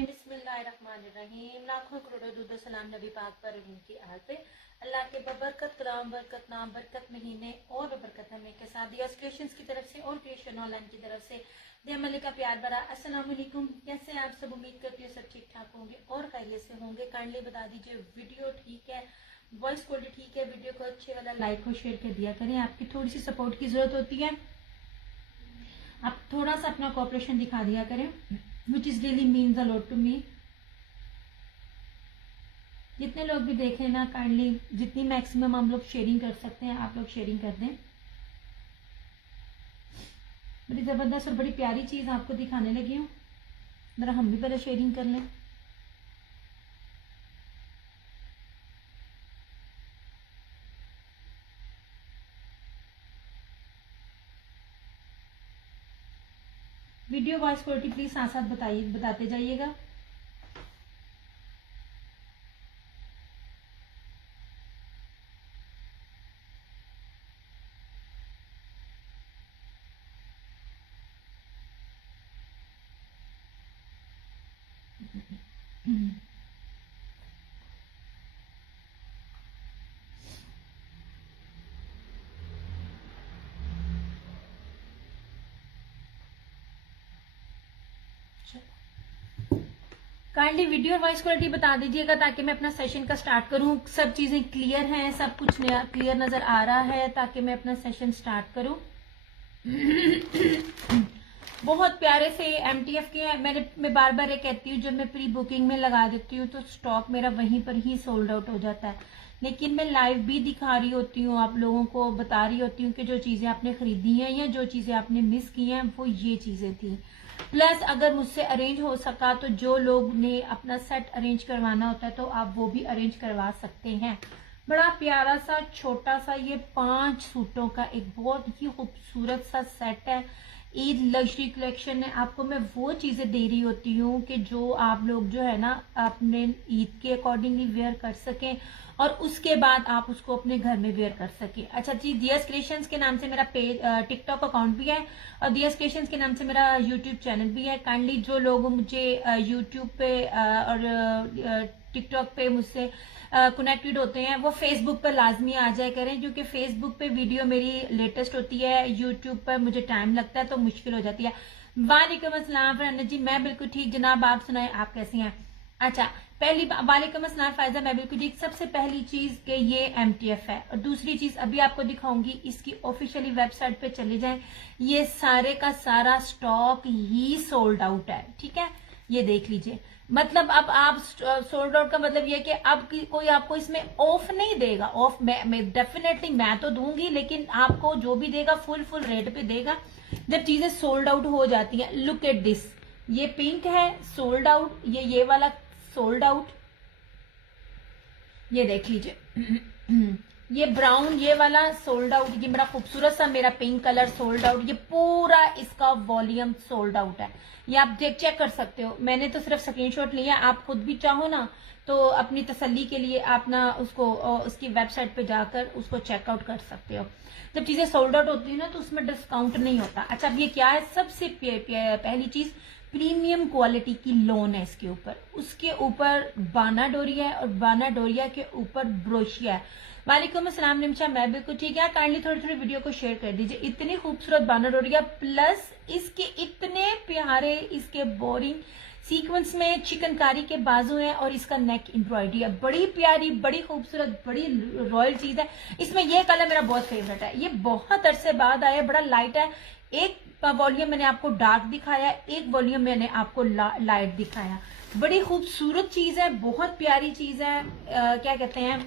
बिस्मिल्लाहिर्रहमानिर्रहीम। लाखों करोड़ों दुरूद सलाम नबी पाक पर उनकी आल पे। अल्लाह के बबरकत कलाम बरकत नाम बरकत महीने और बरकत हमें के साथ दिया क्रिएशंस की तरफ से और क्रिएशन ऑनलाइन की तरफ से दिया मलिक का प्यार भरा अस्सलाम वालेकुम। कैसे आप सब? उम्मीद करती हूँ सब ठीक ठाक होंगे और खैरियत से होंगे। काइंडली बता दीजिए वीडियो ठीक है, वॉइस क्वालिटी ठीक है, वीडियो को अच्छे वाला लाइक और शेयर कर दिया करें। आपकी थोड़ी सी सपोर्ट की जरूरत होती है, आप थोड़ा सा अपना कोऑपरेशन दिखा दिया करें, which is really means a lot to me. जितने लोग भी देख रहे हैं ना, काइंडली जितनी मैक्सिमम हम लोग शेयरिंग कर सकते हैं आप लोग शेयरिंग कर दें। बड़ी जबरदस्त और बड़ी प्यारी चीज आपको दिखाने लगी हूँ, जरा हम भी पहले शेयरिंग कर लें। वीडियो वॉइस क्वालिटी प्लीज साथ साथ बताते जाइएगा। काइंडली वीडियो और वॉइस क्वालिटी बता दीजिएगा ताकि मैं अपना सेशन का स्टार्ट करूं। सब चीजें क्लियर हैं, सब कुछ क्लियर नजर आ रहा है ताकि मैं अपना सेशन स्टार्ट करूं। बहुत प्यारे से एमटीएफ के मैं बार बार ये कहती हूँ, जब मैं प्री बुकिंग में लगा देती हूँ तो स्टॉक मेरा वहीं पर ही सोल्ड आउट हो जाता है। लेकिन मैं लाइव भी दिखा रही होती हूँ, आप लोगों को बता रही होती हूँ कि जो चीजें आपने खरीदी हैं या जो चीजें आपने मिस की हैं वो ये चीजें थी। प्लस अगर मुझसे अरेंज हो सका तो जो लोग ने अपना सेट अरेंज करवाना होता है तो आप वो भी अरेंज करवा सकते हैं। बड़ा प्यारा सा छोटा सा ये 5 सूटों का एक बहुत ही खूबसूरत सा सेट है। ईद लग्जरी कलेक्शन है। आपको मैं वो चीजें दे रही होती हूँ कि जो आप लोग जो है ना अपने ईद के अकॉर्डिंगली वेयर कर सकें और उसके बाद आप उसको अपने घर में वेयर कर सके। अच्छा जी, दियास क्रिएशंस के नाम से मेरा पेज टिकटॉक अकाउंट भी है और दियास क्रिएशंस के नाम से मेरा यूट्यूब चैनल भी है। काइंडली जो लोग मुझे यूट्यूब पे और टिकटॉक पे मुझसे कनेक्टेड होते हैं वो फेसबुक पर लाजमी आ जाए करें, क्योंकि फेसबुक पे वीडियो मेरी लेटेस्ट होती है, यूट्यूब पर मुझे टाइम लगता है तो मुश्किल हो जाती है। वालेकुम अस्सलाम फरहाना जी, मैं बिल्कुल ठीक जनाब, आप सुनाए आप कैसी हैं? अच्छा, पहली वालेकुम अस्सलाम फायजा, मैं बिल्कुल ठीक। सबसे पहली चीज कि ये एमटीएफ है और दूसरी चीज अभी आपको दिखाऊंगी, इसकी ऑफिशियली वेबसाइट पे चले जाएं, ये सारे का सारा स्टॉक ही सोल्ड आउट है। ठीक है, ये देख लीजिए। मतलब अब आप सोल्ड आउट का मतलब ये कि अब कोई आपको इसमें ऑफ नहीं देगा। ऑफ मैं डेफिनेटली मैं तो दूंगी, लेकिन आपको जो भी देगा फुल रेट पे देगा जब चीजें सोल्ड आउट हो जाती हैं। लुक एट दिस, ये पिंक है सोल्ड आउट, ये वाला सोल्ड आउट, ये देख लीजिए। ये ब्राउन ये वाला सोल्ड आउट, ये बड़ा खूबसूरत सा मेरा पिंक कलर सोल्ड आउट, ये पूरा इसका वॉल्यूम सोल्ड आउट है। ये आप चेक कर सकते हो, मैंने तो सिर्फ स्क्रीनशॉट लिया, आप खुद भी चाहो ना तो अपनी तसल्ली के लिए आप ना उसको उसकी वेबसाइट पे जाकर उसको चेकआउट कर सकते हो। जब चीजें सोल्ड आउट होती है ना तो उसमें डिस्काउंट नहीं होता। अच्छा अब ये क्या है, सबसे पहली चीज प्रीमियम क्वालिटी की लोन है इसके ऊपर, उसके ऊपर बाना डोरिया है और बाना डोरिया के ऊपर ब्रोशिया है। वालेकुम अस्सलाम निमशा, मैं बिल्कुल ठीक है। काइंडली थोड़ी थोड़ी वीडियो को शेयर कर दीजिए। इतनी खूबसूरत बाना डोरिया प्लस इसके इतने प्यारे इसके बोरिंग सीक्वेंस में चिकनकारी के बाजू हैं और इसका नेक एम्ब्रॉयडरी है, बड़ी प्यारी बड़ी खूबसूरत बड़ी रॉयल चीज है। इसमें यह कलर मेरा बहुत फेवरेट है, ये बहुत अरसे बाद आया, बड़ा लाइट है। एक वॉल्यूम मैंने आपको डार्क दिखाया, एक वॉल्यूम मैंने आपको लाइट दिखाया। बड़ी खूबसूरत चीज है, बहुत प्यारी चीज है। क्या कहते हैं,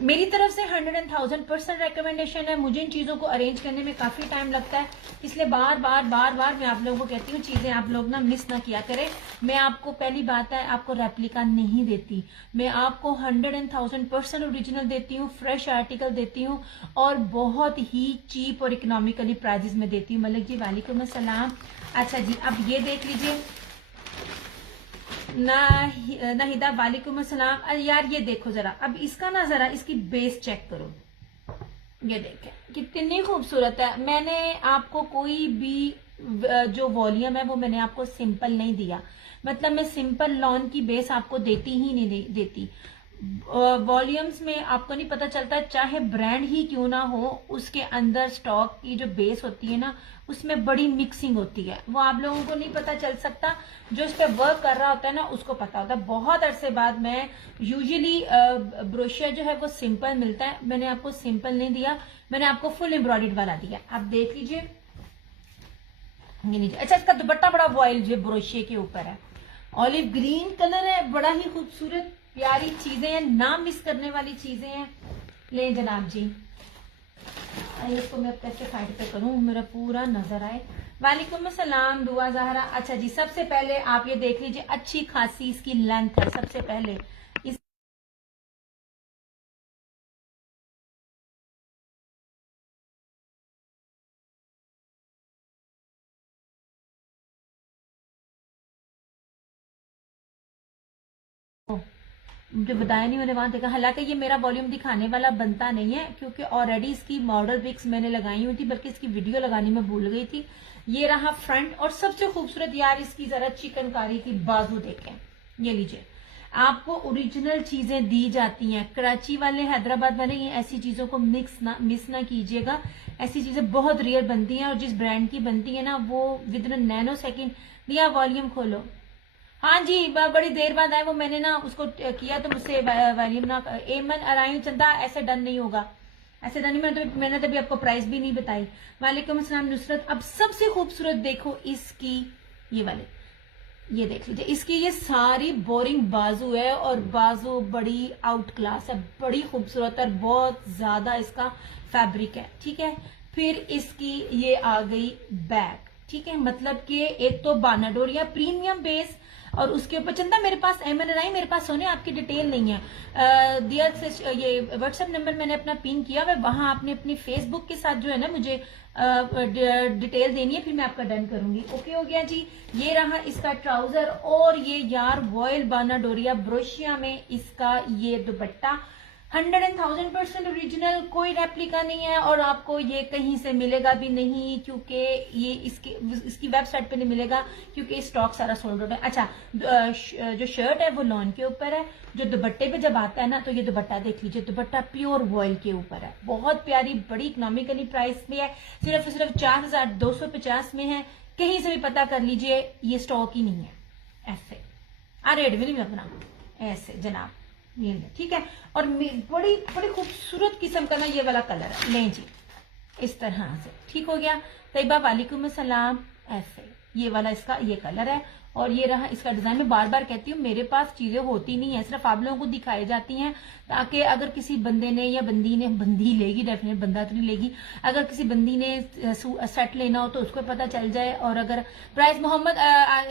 मेरी तरफ से 100,000% रिकमेंडेशन है। मुझे इन चीजों को अरेंज करने में काफी टाइम लगता है, इसलिए बार बार मैं आप लोगों को कहती हूँ चीजें आप लोग ना मिस ना किया करें। मैं आपको पहली बात है आपको रेप्लिका नहीं देती, मैं आपको 100,000% ओरिजिनल देती हूँ, फ्रेश आर्टिकल देती हूँ और बहुत ही चीप और इकोनॉमिकली प्राइजेस में देती हूँ। मलिक जी वालेकुम अस्सलाम। अच्छा जी अब ये देख लीजिए नाहिदा वालेकुम अस्सलाम। अरे यार ये देखो जरा, अब इसका ना जरा इसकी बेस चेक करो, ये देखें कितनी खूबसूरत है। मैंने आपको कोई भी जो वॉल्यूम है वो मैंने आपको सिंपल नहीं दिया, मतलब मैं सिंपल लॉन की बेस आपको देती ही नहीं देती। वॉल्यूम्स में आपको नहीं पता चलता, चाहे ब्रांड ही क्यों ना हो, उसके अंदर स्टॉक की जो बेस होती है ना उसमें बड़ी मिक्सिंग होती है, वो आप लोगों को नहीं पता चल सकता। जो इस पे वर्क कर रहा होता है ना उसको पता होता है। बहुत अरसे बाद मैं यूजुअली ब्रोशिया जो है वो सिंपल मिलता है, मैंने आपको सिंपल नहीं दिया, मैंने आपको फुल एम्ब्रॉयडर्ड वाला दिया। आप देख लीजिए ये लीजिए। अच्छा इसका दुपट्टा बड़ा वॉइल जो ब्रोशिया के ऊपर है, ऑलिव ग्रीन कलर है, बड़ा ही खूबसूरत प्यारी चीजें हैं, ना मिस करने वाली चीजें हैं। ले जनाब जी, इसको मैं कैसे साइड पे करूं मेरा पूरा नजर आए। वालेकुम अस्सलाम दुआ जहरा। अच्छा जी सबसे पहले आप ये देख लीजिए, अच्छी खासी इसकी लेंथ है। सबसे पहले इस मुझे बताया नहीं, मैंने वहां देखा। हालांकि ये मेरा वॉल्यूम दिखाने वाला बनता नहीं है क्योंकि ऑलरेडी इसकी मॉडल पिक्स मैंने लगाई हुई थी, बल्कि इसकी वीडियो लगानी मैं भूल गई थी। ये रहा फ्रंट, और सबसे खूबसूरत यार इसकी जरा चिकनकारी की बाजू देखें, ये लीजिए। आपको ओरिजिनल चीजें दी जाती हैं, कराची वाले हैदराबाद वाले ये ऐसी चीजों को मिस ना कीजिएगा। ऐसी चीजें बहुत रेयर बनती हैं और जिस ब्रांड की बनती है ना वो विद इन नैनो सेकेंड। दिया वॉल्यूम खोलो। हाँ जी बड़ी देर बाद आए वो, मैंने ना उसको किया तो मुझसे वॉल्यूम ना एमन अराइन चंदा ऐसे डन नहीं होगा, ऐसे डन नहीं। मैंने तो भी आपको प्राइस भी नहीं बताई। वालेकुम अस्सलाम नुसरत। अब सबसे खूबसूरत देखो इसकी ये वाले, ये देख लीजिए, इसकी ये सारी बोरिंग बाजू है और बाजू बड़ी आउट क्लास है, बड़ी खूबसूरत और बहुत ज्यादा इसका फैब्रिक है, ठीक है। फिर इसकी ये आ गई बैक, ठीक है, मतलब कि एक तो बानाडोरिया प्रीमियम बेस और उसके ऊपर चंदा मेरे पास MNRI मेरे पास सोने आपकी डिटेल नहीं है दिया से ये व्हाट्सएप नंबर मैंने अपना पिन किया हुआ, वहां आपने अपनी फेसबुक के साथ जो है ना मुझे डिटेल देनी है, फिर मैं आपका डन करूंगी। ओके हो गया जी। ये रहा इसका ट्राउजर और ये यार वॉयल बानाडोरिया ब्रोशिया में इसका ये दुपट्टा 100,000% ओरिजिनल, कोई रेप्लिका नहीं है और आपको ये कहीं से मिलेगा भी नहीं क्योंकि ये इसकी वेबसाइट पे नहीं मिलेगा क्योंकि स्टॉक सारा सोल्ड आउट है। अच्छा जो शर्ट है वो लॉन के ऊपर है, जो दुपट्टे पे जब आता है ना तो ये दुपट्टा देख लीजिए, दुपट्टा प्योर वॉयल के ऊपर है, बहुत प्यारी बड़ी इकोनॉमिकली प्राइस में है, सिर्फ 4,250 में है। कहीं से भी पता कर लीजिए, ये स्टॉक ही नहीं है। ऐसे रेट भी नहीं अपना ऐसे जनाब, ये ठीक है। और बड़ी बड़ी खूबसूरत किस्म का ना ये वाला कलर है, लें जी इस तरह से, ठीक हो गया। तैयबा वालेकुम अस्सलाम। ऐसे ये वाला इसका ये कलर है और ये रहा इसका डिजाइन। मैं बार बार कहती हूँ मेरे पास चीजें होती नहीं है, सिर्फ आप लोगों को दिखाई जाती हैं ताकि अगर किसी बंदे ने या बंदी ने, बंदी लेगी डेफिनेट, बंदा तो नहीं लेगी, अगर किसी बंदी ने सेट लेना हो तो उसको पता चल जाए। और अगर प्राइस मोहम्मद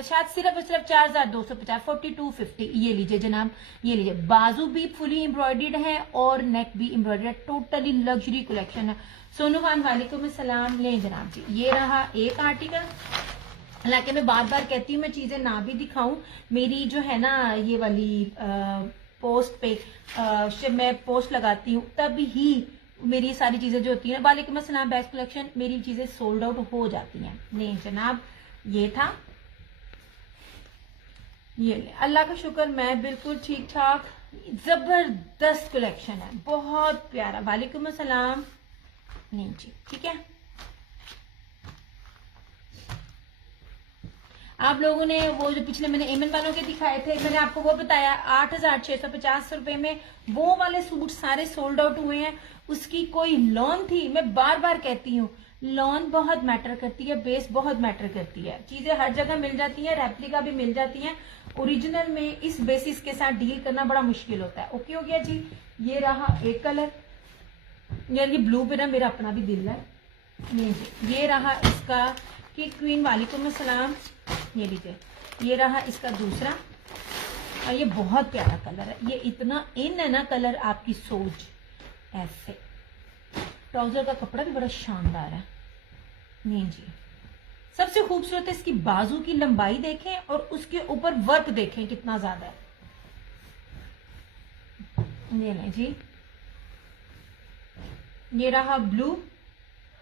शायद सिर्फ 4250, 4250, ये लीजिए जनाब, ये लीजिए। बाजू भी फुली एम्ब्रॉयडर्ड है और नेक भी एम्ब्रॉयडर्ड, टोटली लग्जरी कलेक्शन है। सोनू खान वालेकुम अस्सलाम। ले जनाब जी, ये रहा एक आर्टिकल। हालांकि मैं बार बार कहती हूँ मैं चीजें ना भी दिखाऊं, मेरी जो है ना ये वाली पोस्ट पे जब मैं पोस्ट लगाती हूँ तब ही मेरी सारी चीजें जो होती है, वालेकुम अस्सलाम, बेस्ट कलेक्शन, मेरी चीजें सोल्ड आउट हो जाती हैं। नहीं जनाब, ये था, ये ले, अल्लाह का शुक्र मैं बिल्कुल ठीक ठाक, जबरदस्त कलेक्शन है, बहुत प्यारा। वालेकुम अस्सलाम। नहीं जी, ठीक है। आप लोगों ने वो जो पिछले मैंने एमन वालों के दिखाए थे, मैंने आपको वो बताया 8650 रुपए में वो वाले सूट सारे सोल्ड आउट हुए हैं। उसकी कोई लॉन थी, मैं बार बार कहती हूँ लॉन बहुत मैटर करती है, बेस बहुत मैटर करती है। चीजें हर जगह मिल जाती है, रेप्लिका भी मिल जाती है, ओरिजिनल में इस बेसिस के साथ डील करना बड़ा मुश्किल होता है। ओके हो गया जी। ये रहा एक कलर, यार ये ब्लू पे ना मेरा अपना भी दिल है। ये रहा इसका कि क्वीन वालेकुम अस्सलाम, ये लीजिए। ये रहा इसका दूसरा, और ये बहुत प्यारा कलर है, ये इतना इन है ना कलर, आपकी सोच ऐसे। ट्राउजर का कपड़ा भी बड़ा शानदार है। नहीं जी, सबसे खूबसूरत है इसकी बाजू की लंबाई देखें और उसके ऊपर वर्क देखें कितना ज्यादा है। ये नहीं जी, ये रहा ब्लू।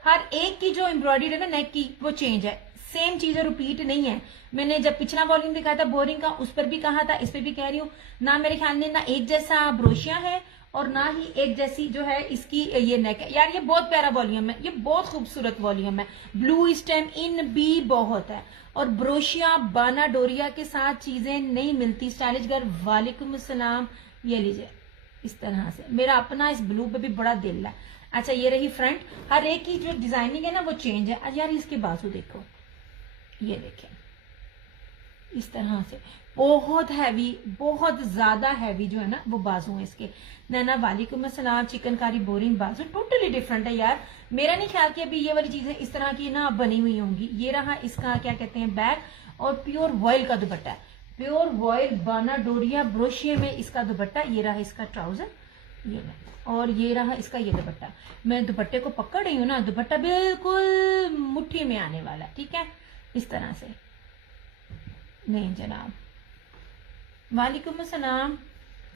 हर एक की जो एम्ब्रॉयडरी है ना नेक की वो चेंज है, सेम चीजें रिपीट नहीं है। मैंने जब पिछला वॉल्यूम दिखाया था बोरिंग का, उस पर भी कहा था, इस पर भी कह रही हूँ ना, मेरे ख्याल में ना एक जैसा ब्रोशिया है और ना ही एक जैसी जो है इसकी ये नेक है। यार ये बहुत प्यारा वॉल्यूम है, ये बहुत खूबसूरत वॉल्यूम है। ब्लू स्टेम इन भी बहुत है और ब्रोशिया बाना डोरिया के साथ चीजें नहीं मिलती। स्टाइलिश गर्ल वालेकुम अस्सलाम। ये लीजिए इस तरह से, मेरा अपना इस ब्लू पे भी बड़ा दिल है। अच्छा ये रही फ्रंट, हर एक की जो डिजाइनिंग है ना वो चेंज है। यार इसके बाजू देखो, ये देखें इस तरह से, बहुत हैवी, बहुत ज्यादा हैवी जो है ना वो बाजू है इसके। नैना वालेकुम अस्सलाम। चिकनकारी बोरिंग बाजू टोटली डिफरेंट है यार, मेरा नहीं ख्याल कि अभी ये वाली चीजें इस तरह की ना बनी हुई होंगी। ये रहा इसका क्या कहते हैं बैग, और प्योर वॉयल का दुपट्टा है, प्योर वॉयल बाना डोरिया ब्रोशिया में इसका दुपट्टा। ये रहा इसका ट्राउजर, ये और ये रहा इसका ये दुपट्टा। मैं दुपट्टे को पकड़ रही हूँ ना, दुपट्टा बिल्कुल मुट्ठी में आने वाला, ठीक है, इस तरह से। नहीं जनाब, वालेकुम अस्सलाम।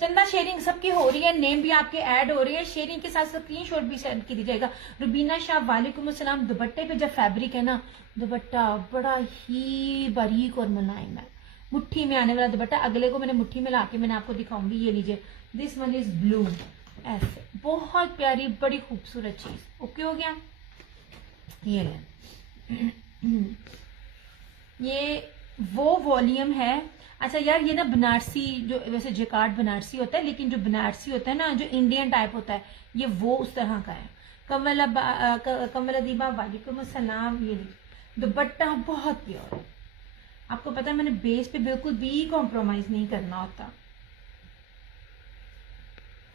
चंदा शेयरिंग सबकी हो रही है, नेम भी आपके ऐड हो रहे हैं, शेयरिंग के साथ स्क्रीनशॉट भी सेंड की जाएगा। रुबीना शाह वालेकुम अस्सलाम। दुपट्टे पे जब फैब्रिक है ना, दुपट्टा बड़ा ही बारीक और मुलायम है, मुट्ठी में आने वाला दुपट्टा। अगले को मैंने मुट्ठी में लाके मैंने आपको दिखाऊंगी। ये लीजिए, दिस वन इज ब्लू, ऐसे बहुत प्यारी बड़ी खूबसूरत चीज। ओके हो गया। ये ये वो वॉल्यूम है। अच्छा यार ये ना बनारसी, जो वैसे जेकार्ड बनारसी होता है, लेकिन जो बनारसी होता है ना जो इंडियन टाइप होता है, ये वो उस तरह का है। कमल अदीबा वालेकुम अस्सलाम। ये दुपट्टा बहुत प्योर है, आपको पता है मैंने बेस पे बिल्कुल भी कॉम्प्रोमाइज नहीं करना होता।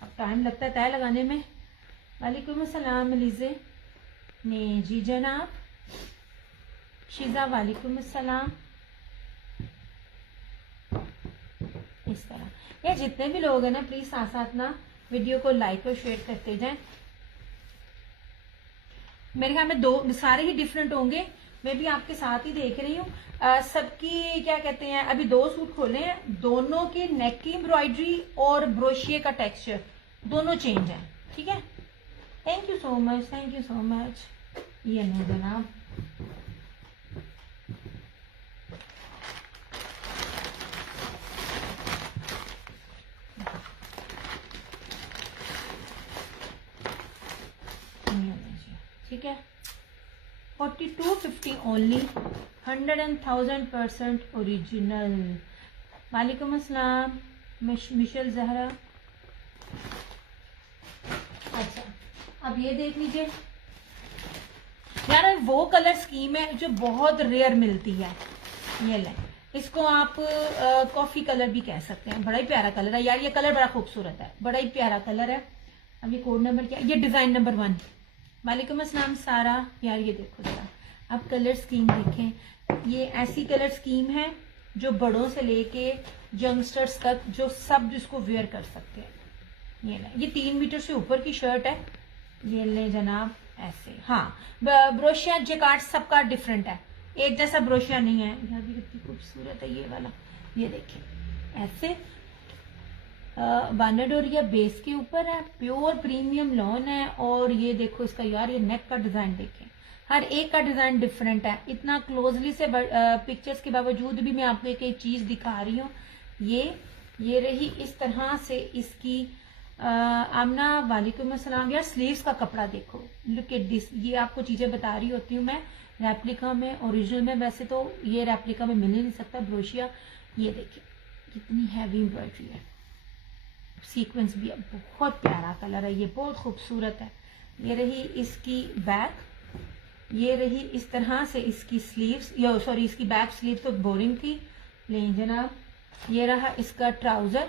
अब टाइम लगता है तय लगाने में। वालेकुम अस्सलाम मलीजे। ने जी जनाब। शिजा वालेकुम अस्सलाम। इस तरह यार जितने भी लोग हैं ना प्लीज साथ साथ ना वीडियो को लाइक और शेयर करते जाएं। मेरे ख्याल में दो सारे ही डिफरेंट होंगे, मैं भी आपके साथ ही देख रही हूँ। सबकी क्या कहते हैं, अभी दो सूट खोले हैं, दोनों के नेक की एम्ब्रॉयडरी और ब्रोशिये का टेक्सचर दोनों चेंज है, ठीक है। Thank you so much, thank you so much. ये नहीं जनाब, ठीक है। 4250 ओनली, 100,000% ओरिजिनल। वालेकुम अस्सलाम मिशेल जहरा। अच्छा अब ये देख लीजिए यार, वो कलर स्कीम है जो बहुत रेयर मिलती है, ये लें, इसको आप कॉफी कलर भी कह सकते हैं, बड़ा ही प्यारा कलर है यार, ये कलर बड़ा खूबसूरत है, बड़ा ही प्यारा कलर है। अब ये कोड नंबर क्या, ये डिजाइन नंबर 1। वालेकुम अस्सलाम सारा, यार ये देखो जरा, आप कलर स्कीम देखें, ये ऐसी कलर स्कीम है जो बड़ों से लेके यंगस्टर्स तक जो सब जिसको वेयर कर सकते हैं। ये ले, ये 3 मीटर से ऊपर की शर्ट है, ये ले जनाब ऐसे। हाँ, ब्रोशिया जेकार्ड सबका डिफरेंट है, एक जैसा ब्रोशिया नहीं है। यह भी कितनी खूबसूरत है ये वाला, ये देखिए ऐसे बानाडोरिया बेस के ऊपर है, प्योर प्रीमियम लॉन है। और ये देखो इसका यार, ये नेक का डिजाइन देखें, हर एक का डिजाइन डिफरेंट है। इतना क्लोजली से पिक्चर्स के बावजूद भी मैं आपको एक एक चीज दिखा रही हूँ। ये रही इस तरह से इसकी आमना वालेकुम अस्सलाम। यार स्लीव्स का कपड़ा देखो, लुक एट दिस, ये आपको चीजें बता रही होती हूँ मैं रेप्लिका में, ओरिजिनल में वैसे तो ये रेप्लिका में मिल ही नहीं सकता ब्रोशिया। ये देखिए कितनी हैवी एम्ब्रॉयडरी है, सीक्वेंस भी है, बहुत प्यारा कलर है, ये बहुत खूबसूरत है। ये रही इसकी बैक, ये रही इस तरह से इसकी स्लीव्स, या सॉरी इसकी बैक स्लीव तो बोरिंग थी, लेकिन जनाब ये रहा इसका ट्राउजर।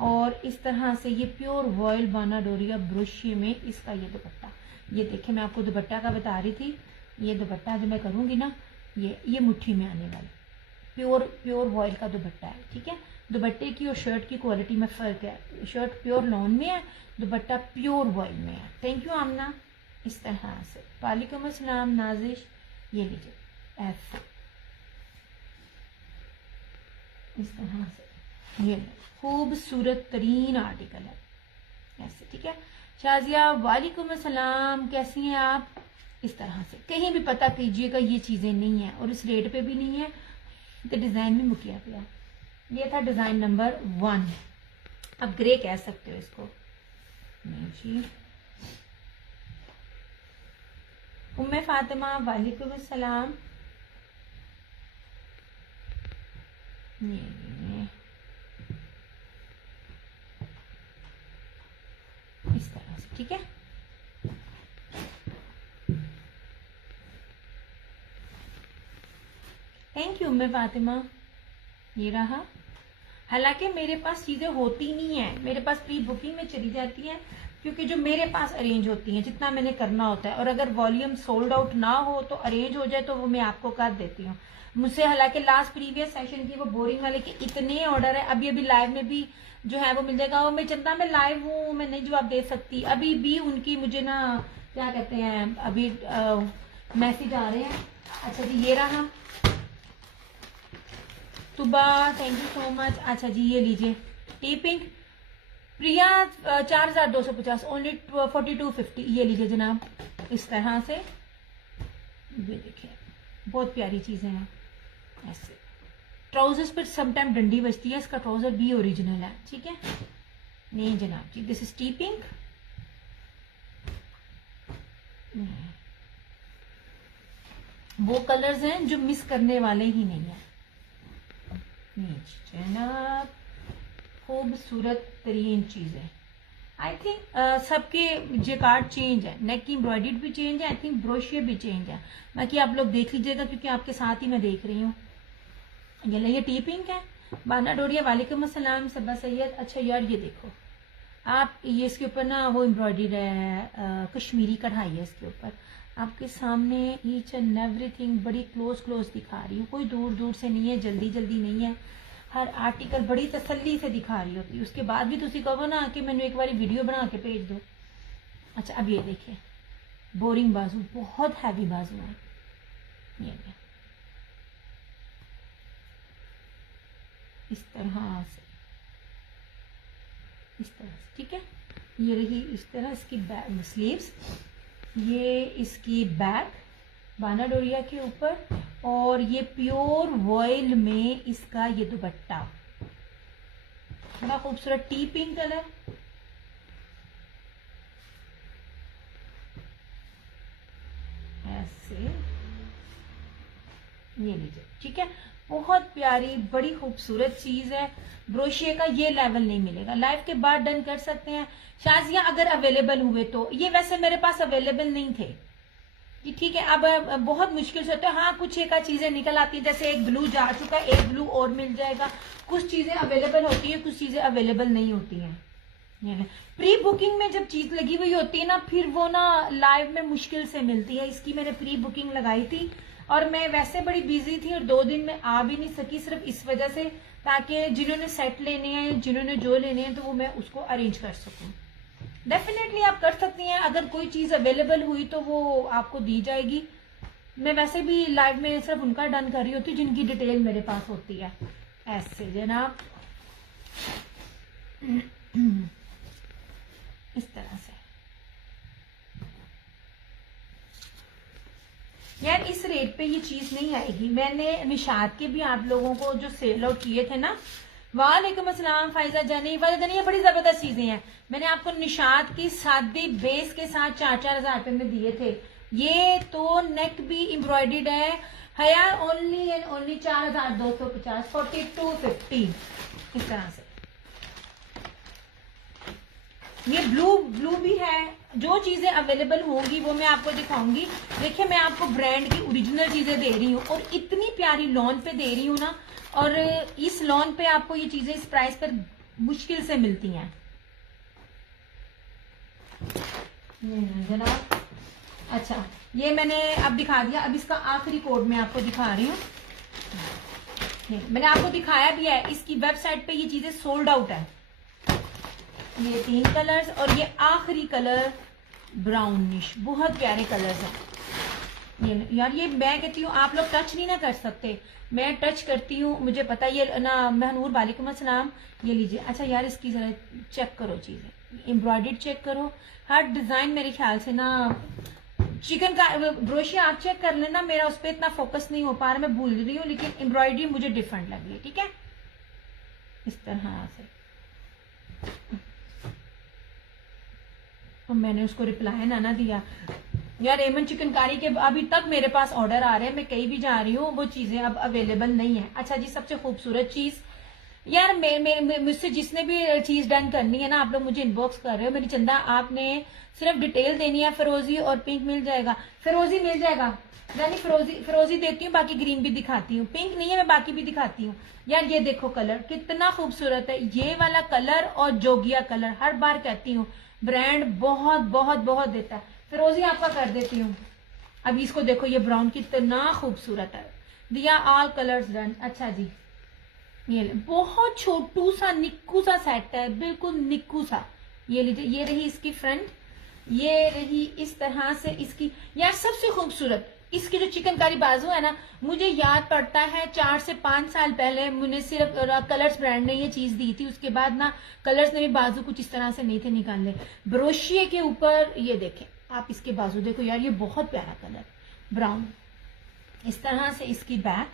और इस तरह से ये प्योर वॉयल बानाडोरिया ब्रोशिया में इसका ये दुपट्टा, ये देखिए मैं आपको दुपट्टा का बता रही थी, ये दुपट्टा जो मैं करूंगी ना, ये मुट्ठी में आने वाला प्योर वॉयल का दुपट्टा है, ठीक है। दुपट्टे की और शर्ट की क्वालिटी में फर्क है, शर्ट प्योर लॉन में है, दुपट्टा प्योर वॉयल में है। थैंक यू आमना। इस तरह से वालेकुम अस्सलाम नाजिश, ये लीजिए ऐसे इस तरह से, ये खूबसूरत तरीन आर्टिकल है ऐसे, ठीक है। शाजिया वालेकुम अस्सलाम, कैसी हैं आप। इस तरह से कहीं भी पता कीजिएगा ये चीजें नहीं है, और इस रेट पे भी नहीं है, तो डिजाइन भी मुकिया गया। ये था डिजाइन नंबर 1, अब ग्रे कह सकते हो इसको। नहीं जी, उम्मे फातिमा वालेकुम अस्सलाम। ये इस तरह से, ठीक है। थैंक यू उम्मे फातिमा। ये रहा, हालांकि मेरे पास चीजें होती नहीं है, मेरे पास प्री बुकिंग में चली जाती है, क्योंकि जो मेरे पास अरेंज होती हैं जितना मैंने करना होता है, और अगर वॉल्यूम सोल्ड आउट ना हो तो अरेंज हो जाए तो वो मैं आपको कर देती हूँ मुझसे। हालांकि लास्ट प्रीवियस सेशन की वो बोरिंग वाले के इतने ऑर्डर है, अभी लाइव में भी जो है वो मिल जाएगा। और मैं चंदा में लाइव हूँ, मैं नहीं जवाब दे सकती अभी भी, उनकी मुझे ना क्या कहते हैं अभी मैसेज आ रहे हैं। अच्छा जी, ये रहा तुबा, थैंक यू सो मच। अच्छा जी, ये लीजिए टीपिंग प्रिया 4250, ओनली 4250, ये लीजिए जनाब इस तरह से। ये देखिए बहुत प्यारी चीजें हैं ऐसे। ट्राउजर्स पर समटाइम डंडी बजती है, इसका ट्राउजर भी ओरिजिनल है, ठीक है। नहीं जनाब जी, दिस इज टीपिंग। वो कलर्स हैं जो मिस करने वाले ही नहीं है। जनाब खूबसूरत तरीन चीजें, आई थिंक सबके जेकार्ड चेंज है, नेक की एम्ब्रॉयडरी भी चेंज है, आई थिंक ब्रोशिया भी चेंज है। बाकी आप लोग देख लीजिएगा क्योंकि आपके साथ ही मैं देख रही हूँ। ये टीपिंग है बानाडोरिया, वालेकुम अस्सलाम सबा सैयद। अच्छा यार ये देखो आप, ये इसके ऊपर ना वो एम्ब्रॉयडरी है, कश्मीरी कढ़ाई है इसके ऊपर, आपके सामने ईच एंड एवरीथिंग बड़ी क्लोज दिखा रही हूँ, कोई दूर से नहीं है, जल्दी नहीं है, हर आर्टिकल बड़ी तसल्ली से दिखा रही होती है। उसके बाद भी तुसी कहो ना कि मैंने एक बार वीडियो बना के भेज दो। अच्छा अब ये देखिए बोरिंग बाजू, बहुत हैवी बाजू है, ये इस तरह से, ठीक है। ये रही इस तरह इसकी बैक स्लीव्स, ये इसकी बैक बानाडोरिया के ऊपर, और ये प्योर वॉयल में इसका ये दुपट्टा, बड़ा खूबसूरत टी पिंक कलर। ऐसे ये लीजिए, ठीक है। बहुत प्यारी बड़ी खूबसूरत चीज है, ब्रोशिया का ये लेवल नहीं मिलेगा। लाइव के बाद डन कर सकते हैं शाजिया अगर अवेलेबल हुए तो, ये वैसे मेरे पास अवेलेबल नहीं थे, कि ठीक है। अब बहुत मुश्किल से होता है, हाँ कुछ एक चीजें निकल आती है, जैसे एक ब्लू जा चुका है, एक ब्लू और मिल जाएगा, कुछ चीजें अवेलेबल होती है, कुछ चीजें अवेलेबल नहीं होती हैं। प्री बुकिंग में जब चीज लगी हुई होती है ना, फिर वो ना लाइव में मुश्किल से मिलती है। इसकी मैंने प्री बुकिंग लगाई थी और मैं वैसे बड़ी बिजी थी और 2 दिन में आ भी नहीं सकी, सिर्फ इस वजह से ताकि जिन्होंने सेट लेने हैं, जिन्होंने जो लेने हैं, तो वो मैं उसको अरेंज कर सकूं। डेफिनेटली आप कर सकती हैं, अगर कोई चीज अवेलेबल हुई तो वो आपको दी जाएगी। मैं वैसे भी लाइव में सिर्फ उनका डन कर रही होती हूँ जिनकी डिटेल मेरे पास होती है। ऐसे जनाब इस तरह से यार, इस रेट पे ये चीज नहीं आएगी। मैंने निशात के भी आप लोगों को जो सेल आउट किए थे ना, वालेकुम अस्सलाम फाइजा जानी, ये बड़ी जबरदस्त चीजें हैं। मैंने आपको निशात की सादी बेस के साथ 4-4 हजार रुपए में दिए थे। ये तो नेक भी एम्ब्रॉयडर्ड है, हया ओनली एंड ओनली 4250, 4250 इस तरह से। ये ब्लू भी है। जो चीजें अवेलेबल होंगी वो मैं आपको दिखाऊंगी। देखिए मैं आपको ब्रांड की ओरिजिनल चीजें दे रही हूँ और इतनी प्यारी लॉन पे दे रही हूँ ना, और इस लॉन पे आपको ये चीजें इस प्राइस पर मुश्किल से मिलती हैं जनाब। अच्छा ये मैंने अब दिखा दिया, अब इसका आखिरी कोड मैं आपको दिखा रही हूँ। मैंने आपको दिखाया भी है, इसकी वेबसाइट पे ये चीजें सोल्ड आउट है। ये 3 कलर्स और ये आखिरी कलर ब्राउनिश, बहुत प्यारे कलर्स हैं। ये यार, ये मैं कहती हूँ आप लोग टच नहीं ना कर सकते, मैं टच करती हूँ, मुझे पता ये ना। महनूर वालेकुम अस्सलाम, ये लीजिए। अच्छा यार इसकी जरा चेक करो, चीजें एम्ब्रॉयडर्ड चेक करो, हर डिजाइन मेरे ख्याल से ना चिकन का ब्रोशिया आप चेक कर लेना, मेरा उस पर इतना फोकस नहीं हो पा रहा, मैं भूल रही हूँ, लेकिन एम्ब्रॉयडरी मुझे डिफरेंट लग रही है। ठीक है, इस तरह से। तो मैंने उसको रिप्लाई ना दिया यार। एमन चिकनकारी के अभी तक मेरे पास ऑर्डर आ रहे हैं, मैं कहीं भी जा रही हूँ, वो चीजें अब अवेलेबल नहीं है। अच्छा जी, सबसे खूबसूरत चीज यार, मुझसे जिसने भी चीज डन करनी है ना, आप लोग मुझे इनबॉक्स कर रहे हो, मेरी चंदा आपने सिर्फ डिटेल देनी है। फिरोजी और पिंक मिल जाएगा, फिरोजी मिल जाएगा यानी फिरोजी देती हूँ, बाकी ग्रीन भी दिखाती हूँ। पिंक नहीं है, मैं बाकी भी दिखाती हूँ। यार ये देखो कलर कितना खूबसूरत है, ये वाला कलर और जोगिया कलर, हर बार कहती हूँ ब्रांड बहुत बहुत बहुत देता है। फिरोजी आपका कर देती हूँ। अब इसको देखो, ये ब्राउन कितना खूबसूरत है, दिया ऑल कलर्स डन। अच्छा जी, ये बहुत छोटू सा निक्कू सा सेट है, बिल्कुल निक्कू सा। ये लीजिए, ये रही इसकी फ्रंट, ये रही इस तरह से इसकी। यार सबसे खूबसूरत इसकी जो चिकनकारी बाजू है ना, मुझे याद पड़ता है 4 से 5 साल पहले मुझे सिर्फ कलर्स ब्रांड ने ये चीज दी थी, उसके बाद ना कलर्स ने भी बाजू कुछ इस तरह से नहीं थे निकालने। ब्रोशिये के ऊपर ये देखें आप, इसके बाजू देखो यार, ये बहुत प्यारा कलर ब्राउन। इस तरह से इसकी बैक,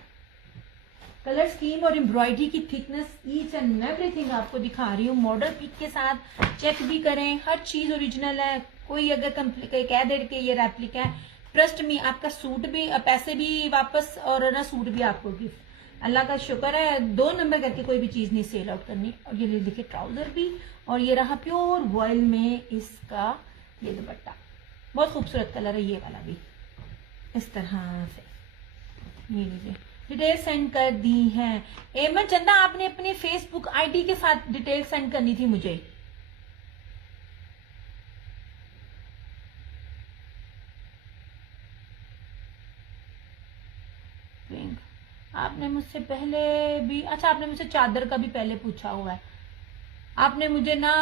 कलर स्कीम और एम्ब्रॉयडरी की थिकनेस, ईच एंड एवरीथिंग आपको दिखा रही हूँ मॉडल पिक के साथ। चेक भी करें, हर चीज ओरिजिनल है। कोई अगर कह दे कि ये रेप्लिका है, ट्रस्ट मी, आपका सूट भी, पैसे भी वापस और ना सूट भी आपको गिफ्ट। अल्लाह का शुक्र है, 2 नंबर करके कोई भी चीज नहीं सेल आउट करनी। और ये ले देखिए ट्राउजर भी, और ये रहा प्योर वॉयल में इसका ये दुपट्टा, बहुत खूबसूरत कलर है ये वाला भी, इस तरह से। ये लीजिए, डिटेल सेंड कर दी है। एमन चंदा, आपने अपनी फेसबुक आईडी के साथ डिटेल सेंड करनी थी मुझे। आपने मुझसे पहले भी, अच्छा आपने मुझसे चादर का भी पहले पूछा हुआ है। आपने मुझे ना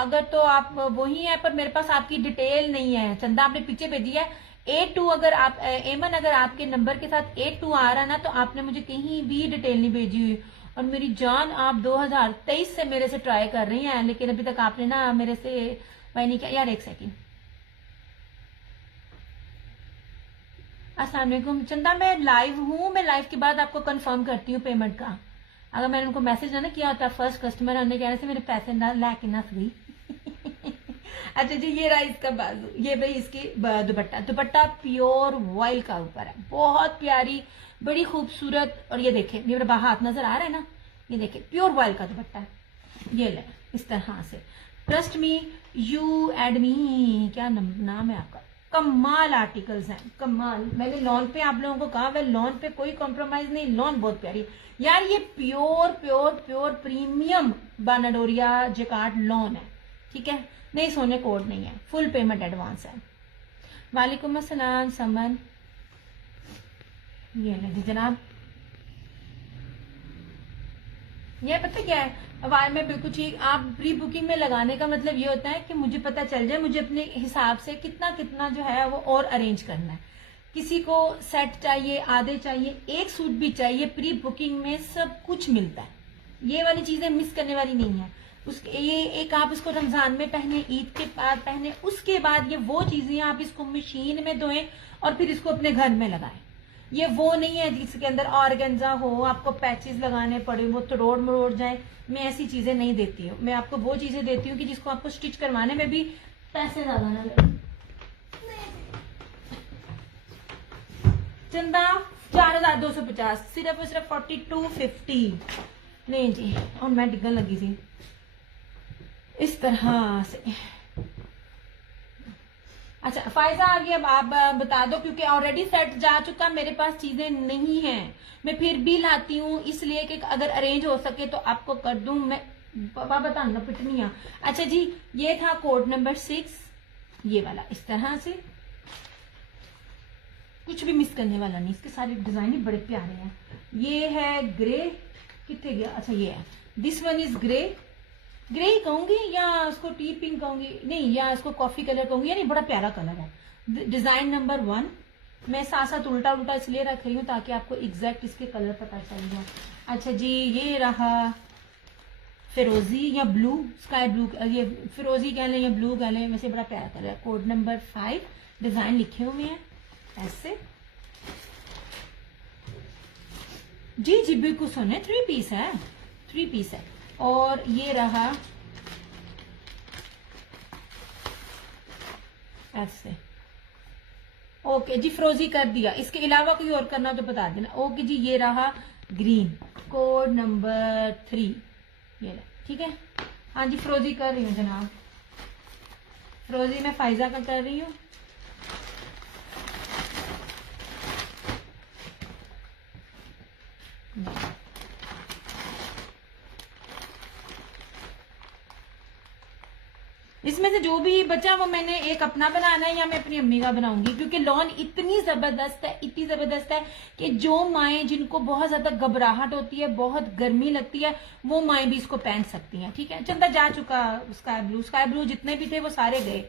अगर तो आप वही है, पर मेरे पास आपकी डिटेल नहीं है। चंदा आपने पीछे भेजी है A2, अगर आप एमन अगर आपके नंबर के साथ A2 आ रहा ना, तो आपने मुझे कहीं भी डिटेल नहीं भेजी हुई। और मेरी जान, आप 2023 से मेरे से ट्राई कर रही हैं, लेकिन अभी तक आपने ना मेरे से वही नहीं किया। यार एक सेकेंड, अस्सलाम वालेकुम चंदा, मैं लाइव हूँ, मैं लाइव के बाद आपको कंफर्म करती हूँ पेमेंट का। अगर मैंने उनको मैसेज ना किया होता फर्स्ट कस्टमर होने कहने से मेरे पैसे ना लाके ना सही। अच्छा जी, ये रहा इसका बाजू, ये भाई इसकी दुपट्टा, दुपट्टा प्योर वॉयल का ऊपर है, बहुत प्यारी, बड़ी खूबसूरत। और ये देखे, ये मेरा हाथ नजर आ रहा है ना, ये देखे प्योर वॉयल का दुपट्टा है। ये ले इस तरह से, trust me, you add me, क्या नाम है आपका, कमाल आर्टिकल्स हैं, कमाल। मैंने लॉन पे आप लोगों को कहा, वह लॉन पे कोई कॉम्प्रोमाइज नहीं, लॉन बहुत प्यारी यार। ये प्योर प्योर प्योर प्रीमियम बानाडोरिया जैकार्ड लॉन है, ठीक है। नहीं, सोने कोड नहीं है, फुल पेमेंट एडवांस है। वालेकुम अस्सलाम समन, ये ले जनाब। ये पता क्या है, अब में बिल्कुल ठीक। आप प्री बुकिंग में लगाने का मतलब ये होता है कि मुझे पता चल जाए, मुझे अपने हिसाब से कितना कितना जो है वो और अरेंज करना है। किसी को सेट चाहिए, आधे चाहिए, एक सूट भी चाहिए, प्री बुकिंग में सब कुछ मिलता है। ये वाली चीजें मिस करने वाली नहीं है। उसके ये एक आप इसको रमजान में पहने, ईद के बाद पहने, उसके बाद ये वो चीजें आप इसको मशीन में धोएं और फिर इसको अपने घर में लगाएं। ये वो नहीं है जिसके अंदर ऑर्गेन्जा हो, आपको पैचेस लगाने पड़े, वो तोड़ मरोड़ जाए। मैं ऐसी चीजें नहीं देती हूँ। मैं आपको वो चीजें देती हूँ कि जिसको आपको स्टिच करवाने में भी पैसे ज्यादा ना लगे। चंदा 4250, सिर्फ और सिर्फ 4250। नहीं जी, और मैं डिगन लगी थी इस तरह से। अच्छा फायजा आ गई, अब आप बता दो, क्योंकि ऑलरेडी सेट जा चुका, मेरे पास चीजें नहीं हैं। मैं फिर भी लाती हूँ इसलिए कि अगर अरेंज हो सके तो आपको कर दूं मैं। बताना पिटनिया। अच्छा जी, ये था कोड नंबर 6, ये वाला इस तरह से, कुछ भी मिस करने वाला नहीं। इसके सारे डिजाइन ही बड़े प्यारे हैं। ये है ग्रे, कितने गया, अच्छा ये है, this one is grey. Grey ही कहूंगी या उसको टी पिंक कहूंगी, नहीं, या इसको कॉफी कलर कहूंगी, यानी बड़ा प्यारा कलर है। Design number 1। मैं साथ साथ उल्टा उल्टा इसलिए रख रही हूँ ताकि आपको एग्जैक्ट इसके कलर पता चल जाए। अच्छा जी, ये रहा फिरोजी या ब्लू, स्काई ब्लू, ये फिरोजी कह लें या ब्लू कह लें, वैसे बड़ा प्यारा कलर है। कोड नंबर 5, डिजाइन लिखे हुए हैं ऐसे। जी जी बिल्कुल सोने, 3 पीस है, 3 पीस है। और ये रहा ऐसे। ओके जी, फ्रोजी कर दिया। इसके अलावा कोई और करना तो बता देना। ओके जी, ये रहा ग्रीन, कोड नंबर 3, ये ठीक है। हाँ जी, फ्रोजी कर रही हूँ जनाब, फ्रोजी मैं फाइजा का कर रही हूँ। इसमें से जो भी बचा वो मैंने एक अपना बनाना है या मैं अपनी अम्मी का बनाऊंगी, क्योंकि लॉन इतनी जबरदस्त है, इतनी जबरदस्त है कि जो माएँ जिनको बहुत ज्यादा घबराहट होती है, बहुत गर्मी लगती है, वो माएँ भी इसको पहन सकती हैं। ठीक है, चंदा जा चुका स्काई ब्लू जितने भी थे वो सारे गए।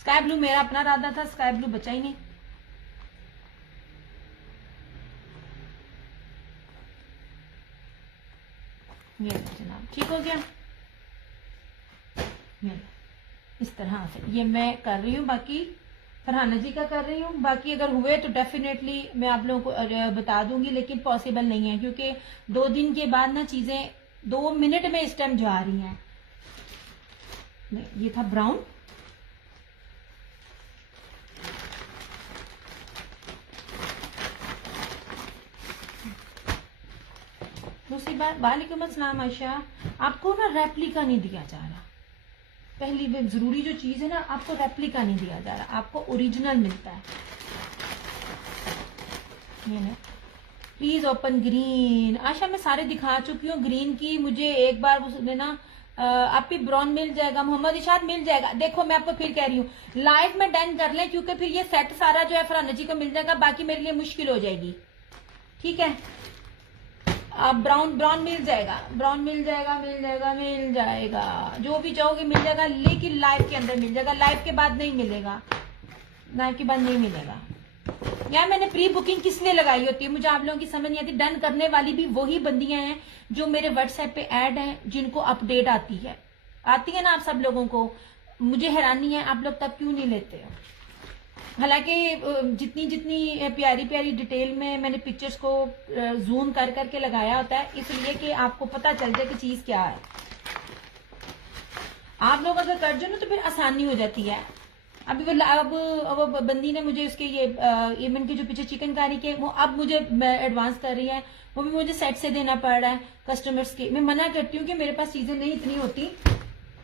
स्काई ब्लू मेरा अपना इरादा था, स्काई ब्लू बचा ही नहीं। ये जनाब ठीक हो गया, इस तरह से ये मैं कर रही हूँ। बाकी फरहाना जी का कर रही हूँ, बाकी अगर हुए तो डेफिनेटली मैं आप लोगों को बता दूंगी, लेकिन पॉसिबल नहीं है क्योंकि 2 दिन के बाद ना चीजें 2 मिनट में इस टाइम जा रही हैं। ये था ब्राउन, दूसरी बात, वालेकुम अस्सलाम आयशा, आपको ना रेप्लिका नहीं दिया जा रहा। पहली जरूरी जो चीज है ना, आपको रेप्लिका नहीं दिया जा रहा, आपको ओरिजिनल मिलता है। ये ना, प्लीज ओपन ग्रीन। आशा मैं सारे दिखा चुकी हूँ ग्रीन की, मुझे एक बार उसने ना आप भी ब्राउन मिल जाएगा, मोहम्मद इशाद मिल जाएगा। देखो मैं आपको फिर कह रही हूँ, लाइव में डन कर लें क्योंकि फिर ये सेट सारा जो है फरहाना जी को मिल जाएगा, बाकी मेरे लिए मुश्किल हो जाएगी। ठीक है, आप ब्राउन मिल जाएगा, ब्राउन मिल जाएगा, जो भी चाहोगे मिल जाएगा, लेकिन लाइव के अंदर मिल जाएगा, लाइव के बाद नहीं मिलेगा, लाइव के बाद नहीं मिलेगा। यार मैंने प्री बुकिंग किस लिए लगाई होती है, मुझे आप लोगों की समझ नहीं आती। डन करने वाली भी वही बंदियां हैं जो मेरे व्हाट्सएप पे ऐड हैं, जिनको अपडेट आती है ना आप सब लोगों को। मुझे हैरानी है आप लोग तब क्यों नहीं लेते हो। हालांकि जितनी प्यारी प्यारी डिटेल में मैंने पिक्चर्स को जूम कर करके लगाया होता है, इसलिए कि आपको पता चल जाए कि चीज क्या है। आप लोग अगर कर जाओ ना तो फिर आसानी हो जाती है। अभी वो बंदी ने मुझे उसके ये यमन के जो पीछे चिकनकारी के वो अब मुझे एडवांस कर रही है, वो भी मुझे सेट से देना पड़ रहा है कस्टमर्स के। मैं मना करती हूँ कि मेरे पास चीजें नहीं इतनी होती,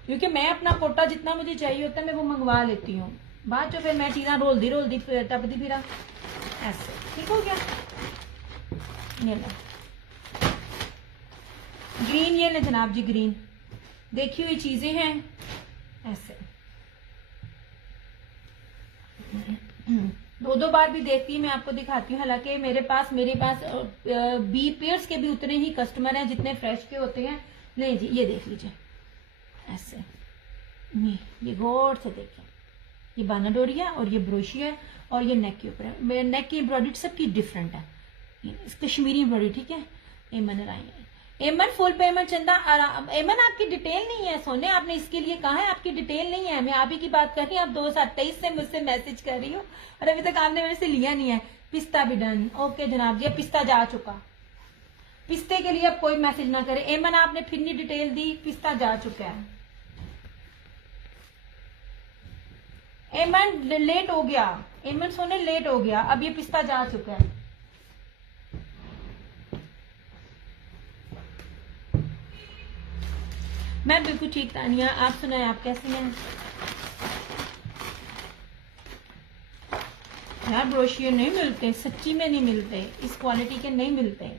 क्योंकि मैं अपना कोटा जितना मुझे चाहिए होता है मैं वो मंगवा लेती हूँ। बाद जो फिर मैं चीज़ा रोलदी टपदी फिर ऐसे ठीक हो गया। ये लो ग्रीन, ये ले जनाब जी ग्रीन, देखी हुई चीजें हैं ऐसे। दो बार भी देखती मैं आपको दिखाती हूँ। हालांकि मेरे पास बी पेयर्स के भी उतने ही कस्टमर हैं जितने फ्रेश के होते हैं। नहीं जी ये देख लीजिए ऐसे, ये गौर से देखिए, ये बाना डोरिया और ये ब्रोशिया है और ये नेक के ऊपर है। नेक की एम्ब्रॉयडरी सबकी डिफरेंट है, कश्मीरी एम्ब्रॉयडरी ठीक है। एमन आई एमन फुल पेमेंट चंदा। एमन आपकी डिटेल नहीं है सोने, आपने इसके लिए कहा है, आपकी डिटेल नहीं है। मैं आप ही की बात कर रही हूँ, आप 2023 से मुझसे मैसेज कर रही हो और अभी तक आपने मेरे से लिया नहीं है। पिस्ता भी डन, ओके जनाब जी, पिस्ता जा चुका। पिस्ते के लिए अब कोई मैसेज ना करे। एमन आपने फिर नहीं डिटेल दी, पिस्ता जा चुका है। एमन लेट हो गया, एमन सोने लेट हो गया, अब ये पिस्ता जा चुका है। मैं बिल्कुल ठीक तानिया, आप सुनाए आप कैसे हैं यार? ब्रोशियर नहीं मिलते, सच्ची में नहीं मिलते, इस क्वालिटी के नहीं मिलते।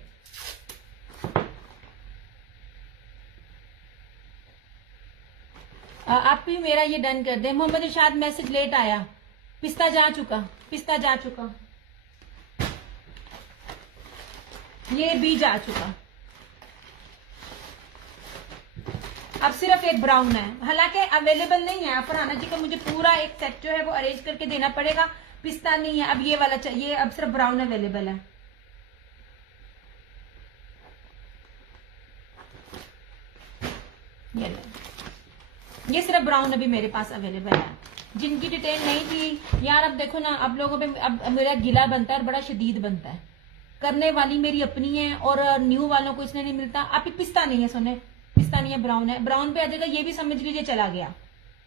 आप भी मेरा ये डन कर दे। मोहम्मद इरशाद मैसेज लेट आया, पिस्ता जा चुका, पिस्ता जा चुका, ये भी जा चुका। अब सिर्फ एक ब्राउन है, हालांकि अवेलेबल नहीं है। फरहाना जी को मुझे पूरा एक सेट जो है वो अरेंज करके देना पड़ेगा। पिस्ता नहीं है, अब ये वाला चाहिए, अब सिर्फ ब्राउन अवेलेबल है। ये सिर्फ ब्राउन अभी मेरे पास अवेलेबल है। जिनकी डिटेल नहीं थी यार, अब देखो ना, अब लोगों पे अब मेरा गिला बनता है और बड़ा शदीद बनता है। करने वाली मेरी अपनी है और न्यू वालों को इसलिए नहीं मिलता। आप पिस्ता नहीं है सोने, पिस्ता नहीं है, ब्राउन है। ब्राउन पे आ जाएगा, ये भी समझ लीजिए चला गया।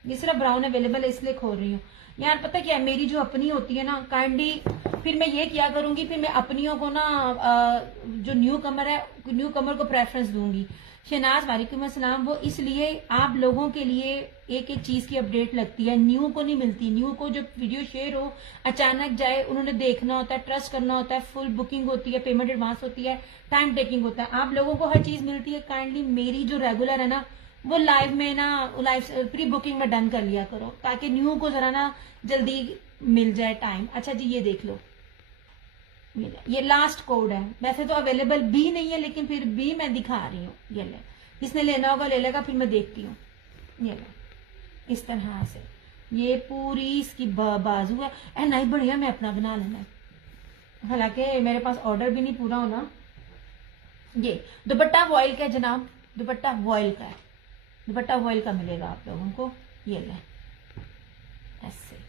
ये सिर्फ ब्राउन अवेलेबल है, इसलिए खोल रही हूँ यार। पता क्या है, मेरी जो अपनी होती है ना काइंडली, फिर मैं ये किया करूंगी, फिर मैं अपनियों को ना जो न्यू कमर है, न्यू कमर को प्रेफरेंस दूंगी। शहनाज वालेकुम अस्सलाम। वो इसलिए आप लोगों के लिए एक एक चीज की अपडेट लगती है, न्यू को नहीं मिलती। न्यू को जब वीडियो शेयर हो, अचानक जाए, उन्होंने देखना होता है, ट्रस्ट करना होता है, फुल बुकिंग होती है, पेमेंट एडवांस होती है, टाइम टेकिंग होता है। आप लोगों को हर चीज मिलती है। काइंडली मेरी जो रेगुलर है ना, वो लाइव में ना, लाइव प्री बुकिंग में डन कर लिया करो, ताकि न्यू को जरा ना जल्दी मिल जाए टाइम। अच्छा जी ये देख लो, ये लास्ट कोड है। वैसे तो अवेलेबल भी नहीं है, लेकिन फिर भी मैं दिखा रही हूँ। ये ले, जिसने लेना होगा ले लेगा, फिर मैं देखती हूँ। ये ले, इस तरह से ये पूरी इसकी बाजू है। नहीं बढ़िया, मैं अपना बना लेना। हालांकि मेरे पास ऑर्डर भी नहीं पूरा होना। ये दुपट्टा वॉयल का है जनाब, दुपट्टा वॉयल का है, दुपट्टा वॉयल का मिलेगा आप लोगों को। ये ले ऐसे,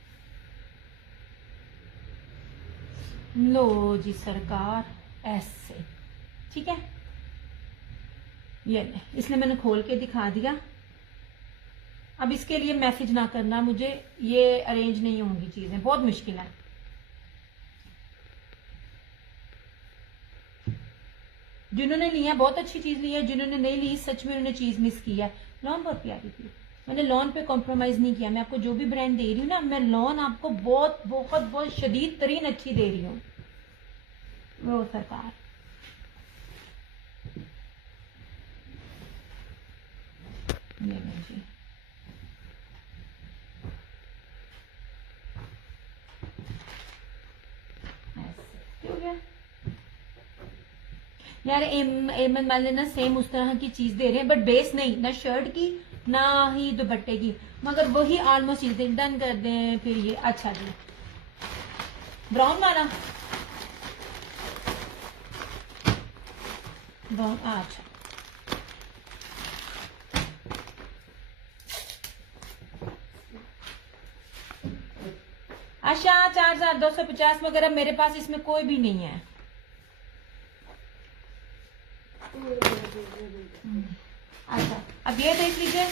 लो जी सरकार, ऐसे ठीक है। ये ले, इसलिए मैंने खोल के दिखा दिया। अब इसके लिए मैसेज ना करना मुझे, ये अरेंज नहीं होंगी चीजें, बहुत मुश्किल है। जिन्होंने लिया बहुत अच्छी चीज ली है, जिन्होंने नहीं ली सच में उन्होंने चीज मिस की है। लॉन बहुत प्यारी थी, मैंने लॉन पे कॉम्प्रोमाइज नहीं किया। मैं आपको जो भी ब्रांड दे रही हूँ ना, मैं लॉन आपको बहुत बहुत बहुत शदीद तरीन अच्छी दे रही हूँ। वो सरकार जी, क्यों गया यार? एमन वाले ना सेम उस तरह की चीज दे रहे हैं, बट बेस नहीं, ना शर्ट की ना ही दुपट्टे की, मगर वही ऑलमोस्ट चीजें। डन कर दें फिर ये। अच्छा जी ब्राउन वाला, ब्राउन, अच्छा अच्छा 4250, मगर अब मेरे पास इसमें कोई भी नहीं है। अच्छा अब ये देख लीजिए,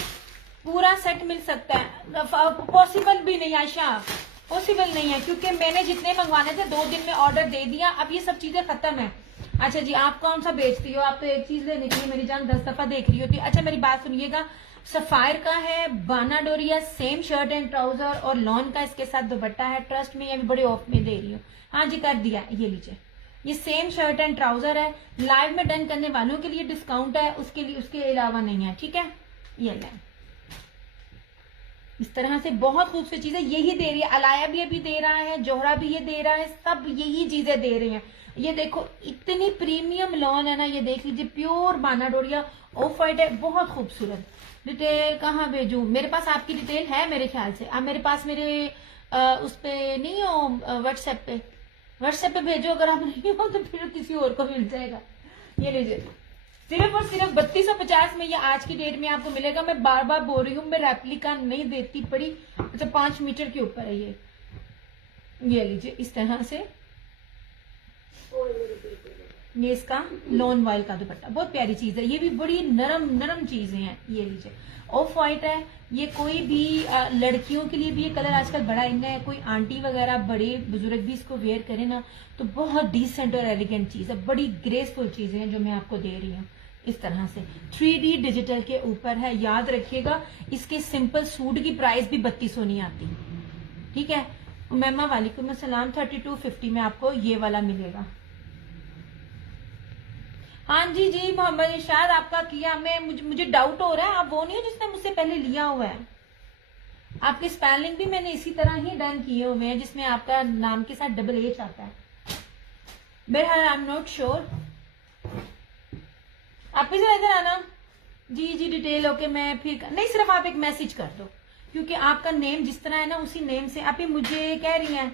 पूरा सेट मिल सकता है। पॉसिबल भी नहीं आशा, पॉसिबल नहीं है, क्योंकि मैंने जितने मंगवाने थे 2 दिन में ऑर्डर दे दिया। अब ये सब चीजें खत्म है। अच्छा जी, आप कौन सा बेचती हो? आप तो एक चीज लेने के लिए मेरी जान 10 दफा देख रही होती है। अच्छा मेरी बात सुनिएगा, सफायर का है, बाना डोरिया सेम शर्ट एंड ट्राउजर और लॉन का इसके साथ दुपट्टा है। ट्रस्ट में ये भी बड़े ऑफ में दे रही हूँ। हाँ जी कर दिया, ये लीजिए, ये सेम शर्ट एंड ट्राउजर है। लाइव में डन करने वालों के लिए डिस्काउंट है, उसके लिए उसके अलावा नहीं है, ठीक है। ये लें, इस तरह से बहुत खूबसूरत चीजें यही दे रही है। अलाया भी अभी दे रहा है, जोहरा भी ये दे रहा है, सब यही चीजें दे रहे हैं। ये देखो इतनी प्रीमियम लॉन है ना, ये देख लीजिए, प्योर बाना डोरिया ऑफ वाइट है, बहुत खूबसूरत। डिटेल कहाँ भेजू? मेरे पास आपकी डिटेल है मेरे ख्याल से। आप मेरे पास मेरे उस पे नहीं हो, व्हाट्सएप पे, व्हाट्सएप पे भेजो। अगर आप नहीं हो तो फिर किसी और को मिल जाएगा। ये लीजिए, सिर्फ और सिर्फ 3250 में ये आज की डेट में आपको मिलेगा। मैं बार बार बोल रही हूँ, मैं रेप्लिका नहीं देती पड़ी। अच्छा 5 मीटर के ऊपर है ये लीजिए, इस तरह से ये इसका लॉन वाइल का दुपट्टा, बहुत प्यारी चीज है। ये भी बड़ी नरम नरम चीजें हैं। ये लीजिए, ऑफ वाइट है। ये कोई भी लड़कियों के लिए भी ये कलर आजकल बड़ा इन है। कोई आंटी वगैरह बड़े बुजुर्ग भी इसको वेयर करे ना, तो बहुत डिसेंट और एलिगेंट चीज है। बड़ी ग्रेसफुल चीजें हैं जो मैं आपको दे रही हूँ। इस तरह से 3D डिजिटल के ऊपर है। याद रखिएगा, इसके सिंपल सूट की प्राइस भी 3200 नहीं आती, ठीक है। मैमा वालेकुम अस्सलाम। 3250 में आपको ये वाला मिलेगा। हाँ जी जी, मोहम्मद इरशाद आपका किया। मैं मुझे डाउट हो रहा है, आप वो नहीं हो जिसने मुझसे पहले लिया हुआ है। आपकी स्पेलिंग भी मैंने इसी तरह ही डन किए हुए हैं, जिसमें आपका नाम के साथ डबल एच आता है। बहरहाल आई एम नॉट श्योर। आप भी इधर आना। जी जी, डिटेल ओके। मैं फिर नहीं, सिर्फ आप एक मैसेज कर दो, क्योंकि आपका नेम जिस तरह है ना, उसी नेम से आप ही मुझे कह रही हैं।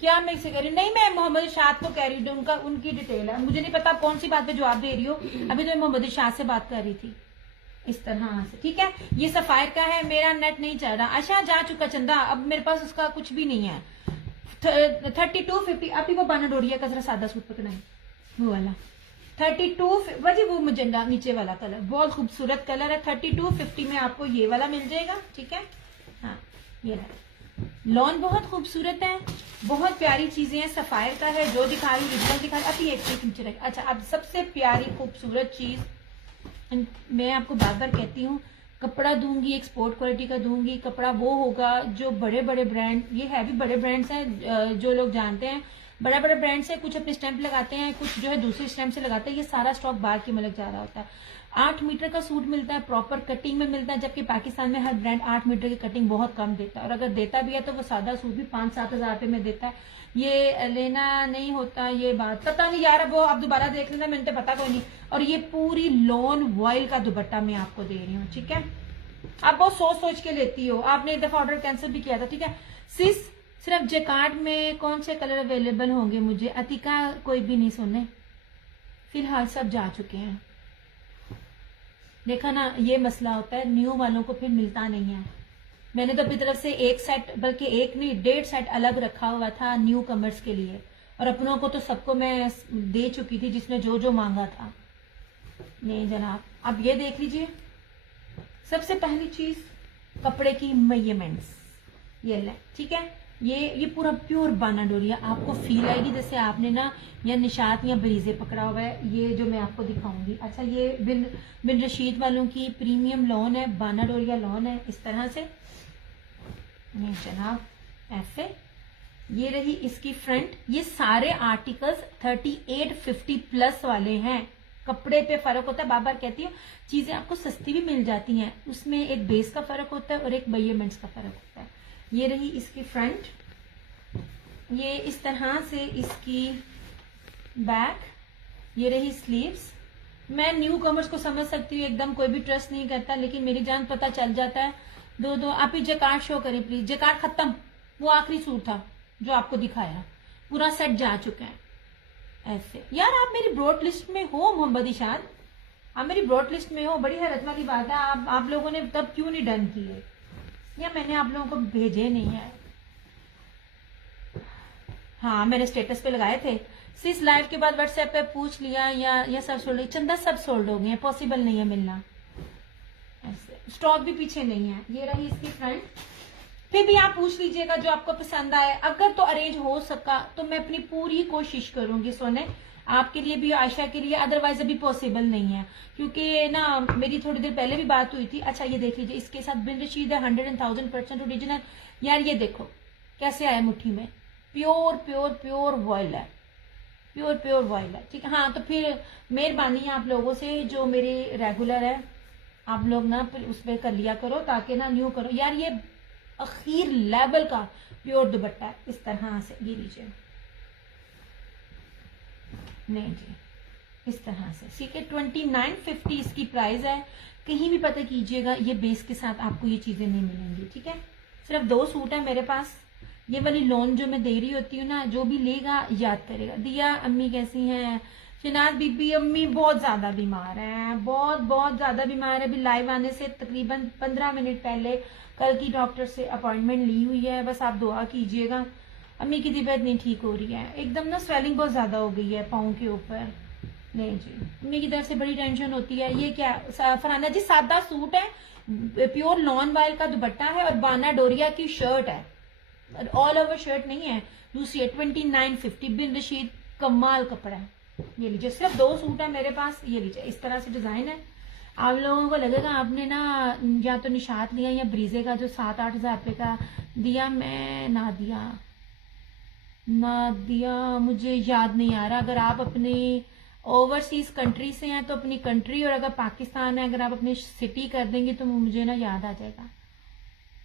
क्या मैं इसे कह रही? नहीं, मैं मोहम्मद इरशाद को कह रही हूँ, उनका उनकी डिटेल है। मुझे नहीं पता कौन सी बात पे जवाब दे रही हो। अभी तो मैं मोहम्मद इरशाद से बात कर रही थी। इस तरह से, ठीक है। ये सफायर का है, मेरा नेट नहीं चल रहा। अच्छा जा चुका चंदा, अब मेरे पास उसका कुछ भी नहीं है। 3250। अभी वो बाना डोरिया का जरा सादा सूट पकड़ा है, वो वाला 32 वजी, वो मजेंडा नीचे वाला कलर, बहुत खूबसूरत कलर है। 3250 में आपको ये वाला मिल जाएगा, ठीक है। हाँ ये रहा। लॉन बहुत खूबसूरत है, बहुत प्यारी चीजें हैं। सफायर का है, जो दिखा रही हूँ दिखा रही। अभी एक नीचे रख। अच्छा, अब सबसे प्यारी खूबसूरत चीज मैं आपको बार बार कहती हूँ, कपड़ा दूंगी एक्सपोर्ट क्वालिटी का दूंगी। कपड़ा वो होगा जो बड़े बड़े ब्रांड, ये है भी बड़े ब्रांड्स हैं जो लोग जानते हैं, बड़े बड़े ब्रांड्स है। कुछ अपने स्टैंप लगाते हैं, कुछ जो है दूसरे स्टैंप से लगाते हैं। ये सारा स्टॉक बाहर की मलक जा रहा होता है। 8 मीटर का सूट मिलता है, प्रॉपर कटिंग में मिलता है, जबकि पाकिस्तान में हर ब्रांड 8 मीटर की कटिंग बहुत कम देता है। और अगर देता भी है तो वो सादा सूट भी 5-7 हजार रुपए में देता है। ये लेना नहीं होता, ये बात पता नहीं यार, वो आप दोबारा देख लेना, मैंने तो पता कोई नहीं। और ये पूरी लॉन वॉइल का दुपट्टा मैं आपको दे रही हूँ, ठीक है। आप बहुत सोच के लेती हो, आपने एक दफा ऑर्डर कैंसिल भी किया था, ठीक है। सिस सिर्फ जेकार्ड में कौन से कलर अवेलेबल होंगे मुझे? अतिका कोई भी नहीं सुने, फिलहाल सब जा चुके हैं। देखा ना, ये मसला होता है, न्यू वालों को फिर मिलता नहीं है। मैंने तो अपनी तरफ से एक सेट, बल्कि एक नहीं 1.5 सेट अलग रखा हुआ था न्यू कमर्स के लिए, और अपनों को तो सबको मैं दे चुकी थी जिसने जो जो मांगा था। नहीं जनाब, अब ये देख लीजिए, सबसे पहली चीज कपड़े की मेजरमेंट्स, ये ले, ठीक है। ये पूरा प्योर बाना डोरिया, आपको फील आएगी जैसे आपने ना या निशात या बरीजे पकड़ा हुआ है। ये जो मैं आपको दिखाऊंगी। अच्छा, ये बिन रशीद वालों की प्रीमियम लॉन है, बाना डोरिया लॉन है, इस तरह से। नहीं जनाब, ऐसे। ये रही इसकी फ्रंट। ये सारे आर्टिकल्स 3850 प्लस वाले हैं। कपड़े पे फर्क होता है, बार बार कहती हूँ, चीजें आपको सस्ती भी मिल जाती हैं, उसमें एक बेस का फर्क होता है और एक मेजरमेंट्स का फर्क होता है। ये रही इसकी फ्रंट, ये इस तरह से इसकी बैक, ये रही स्लीव्स। मैं न्यू कमर्स को समझ सकती हूँ, एकदम कोई भी ट्रस्ट नहीं करता, लेकिन मेरी जान पता चल जाता है। दो आप ही जकार्ड शो करें प्लीज। जकार्ड खत्म, वो आखिरी सूट था जो आपको दिखाया, पूरा सेट जा चुका है। ऐसे यार, आप मेरी ब्रॉड लिस्ट में हो मोहम्मद इशाद, आप मेरी ब्रॉड लिस्ट में हो, बड़ी हैरत वाली बात है। आप लोगों ने तब क्यों नहीं डन किए, या मैंने आप लोगों को भेजे नहीं है? हाँ, मैंने स्टेटस पे लगाए थे। सिस लाइव के बाद व्हाट्सएप पे पूछ लिया या सब सोल्ड? चंदा सब सोल्ड हो गए, पॉसिबल नहीं है मिलना। ऐसे स्टॉक भी पीछे नहीं है। ये रही इसकी फ्रंट। फिर भी आप पूछ लीजिएगा जो आपको पसंद आए। अगर तो अरेंज हो सका तो मैं अपनी पूरी कोशिश करूंगी सोने, आपके लिए भी, आयशा के लिए, अदरवाइज अभी पॉसिबल नहीं है क्योंकि ना मेरी थोड़ी देर पहले भी बात हुई थी। अच्छा ये देख लीजिए, इसके साथ बिन रशीद है, 100,000% ओरिजिनल। यार ये देखो कैसे आया मुट्ठी में, प्योर प्योर प्योर वॉयल है, प्योर प्योर वॉयल है, ठीक है। हाँ तो फिर मेहरबानी है आप लोगों से, जो मेरे रेगुलर है आप लोग ना उस पर कर लिया करो ताकि ना न्यू करो। यार ये अखीर लेवल का प्योर दुपट्टा है, इस तरह से, ये लीजिए, नहीं जी इस तरह से, ठीक है। 2950 इसकी प्राइस है। कहीं भी पता कीजिएगा ये बेस के साथ आपको ये चीजें नहीं मिलेंगी, ठीक है। सिर्फ 2 सूट है मेरे पास। ये वाली लोन जो मैं दे रही होती हूँ ना, जो भी लेगा याद करेगा। दिया अम्मी कैसी हैं? शनाज बीबी अम्मी बहुत ज्यादा बीमार हैं, बहुत बहुत ज्यादा बीमार है। अभी लाइव आने से तकरीबन 15 मिनट पहले कल की डॉक्टर से अपॉइंटमेंट ली हुई है। बस आप दुआ कीजिएगा, अम्मी की तबीयत नहीं ठीक हो रही है, एकदम ना स्वेलिंग बहुत ज्यादा हो गई है पाँव के ऊपर। नहीं जी अम्मी की तरफ से बड़ी टेंशन होती है। ये क्या फरहाना जी, सादा सूट है, प्योर लॉन वायल का दुपट्टा है और बाना डोरिया की शर्ट है, ऑल ओवर शर्ट नहीं है। दूसरी 2950 बिन रशीद, कमाल कपड़ा है। ये लीजिए, सिर्फ 2 सूट है मेरे पास। ये लीजिए, इस तरह से डिजाइन है। आप लोगों को लगेगा आपने ना या तो निशात लिया या ब्रीजे का जो 7-8 हजार रुपये का दिया। मैं ना दिया मुझे याद नहीं आ रहा। अगर आप अपनी ओवरसीज कंट्री से हैं तो अपनी कंट्री, और अगर पाकिस्तान है अगर आप अपनी सिटी कर देंगे तो मुझे ना याद आ जाएगा।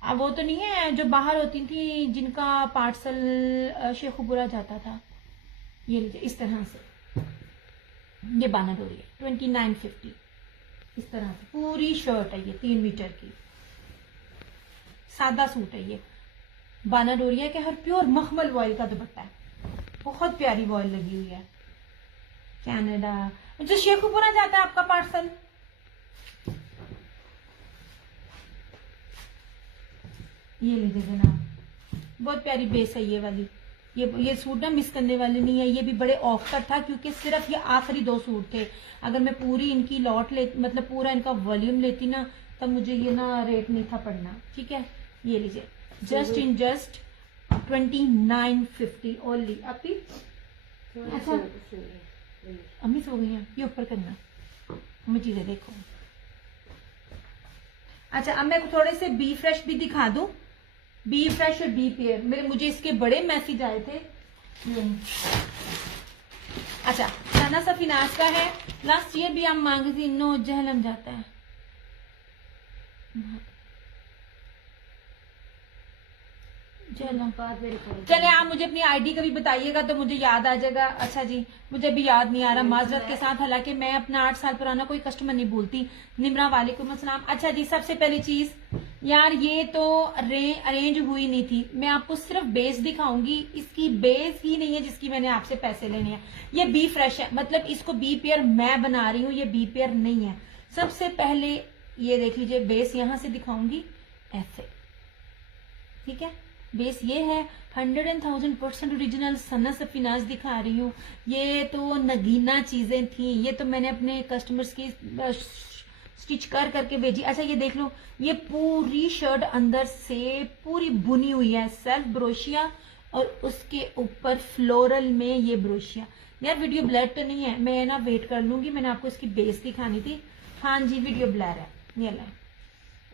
अब वो तो नहीं है जो बाहर होती थी जिनका पार्सल शेखुपुरा जाता था। ये लीजिए इस तरह से, ये बाना डोरी है 2950, इस तरह से पूरी शर्ट है। ये 3 मीटर की सादा सूट है। ये बाना डोरिया के हर प्योर मखमल वॉयल का दुपट्टा है, बहुत प्यारी वॉयल लगी हुई है। कनाडा जो शेखुपुरा जाता है आपका पार्सल, ये लीजिए जनाब, बहुत प्यारी बेस है ये वाली। ये सूट ना मिस करने वाले नहीं है। ये भी बड़े ऑफर था क्योंकि सिर्फ ये आखिरी 2 सूट थे। अगर मैं पूरी इनकी लॉट ले, मतलब पूरा इनका वॉल्यूम लेती ना, तब मुझे ये ना रेट नहीं था पड़ना, ठीक है। ये लीजिए, जस्ट 2950 ओनली। अभी अच्छा अम्मी सो गई हैं, ये ऊपर करना, हमें चीजें देखो। अच्छा अब मैं थोड़े से बी फ्रेश भी दिखा दूं, बी फ्रेश और बी पेयर। मुझे इसके बड़े मैसेज आए थे। अच्छा साना सफीनाज का है, लास्ट ईयर भी आप मांगी थी। नो जहलम जाता है। चले आप मुझे अपनी आईडी का भी बताइएगा तो मुझे याद आ जाएगा। अच्छा जी मुझे भी याद नहीं आ रहा माजरत के साथ, हालांकि मैं अपना 8 साल पुराना कोई कस्टमर नहीं भूलती। निमरा वालेकुम अस्सलाम। अच्छा जी सबसे पहली चीज यार ये तो अरेंज हुई नहीं थी, मैं आपको सिर्फ बेस दिखाऊंगी। इसकी बेस ही नहीं है जिसकी मैंने आपसे पैसे लेने हैं। ये बी फ्रेश है, मतलब इसको बी पेयर मैं बना रही हूँ, ये बी पेयर नहीं है। सबसे पहले ये देख लीजिए, बेस यहां से दिखाऊंगी ऐसे, ठीक है। बेस ये है 100,000% ओरिजिनल सना सफीनाज दिखा रही हूँ। ये तो नगीना चीजें थी, ये तो मैंने अपने कस्टमर्स की स्टिच करके भेजी। अच्छा ये देख लो, ये पूरी शर्ट अंदर से पूरी बुनी हुई है, सेल्फ ब्रोशिया और उसके ऊपर फ्लोरल में ये ब्रोशिया। यार वीडियो ब्लर तो नहीं है, मैं ना वेट कर लूंगी, मैंने आपको इसकी बेस दिखानी थी। हाँ जी वीडियो ब्लर है, ये ला।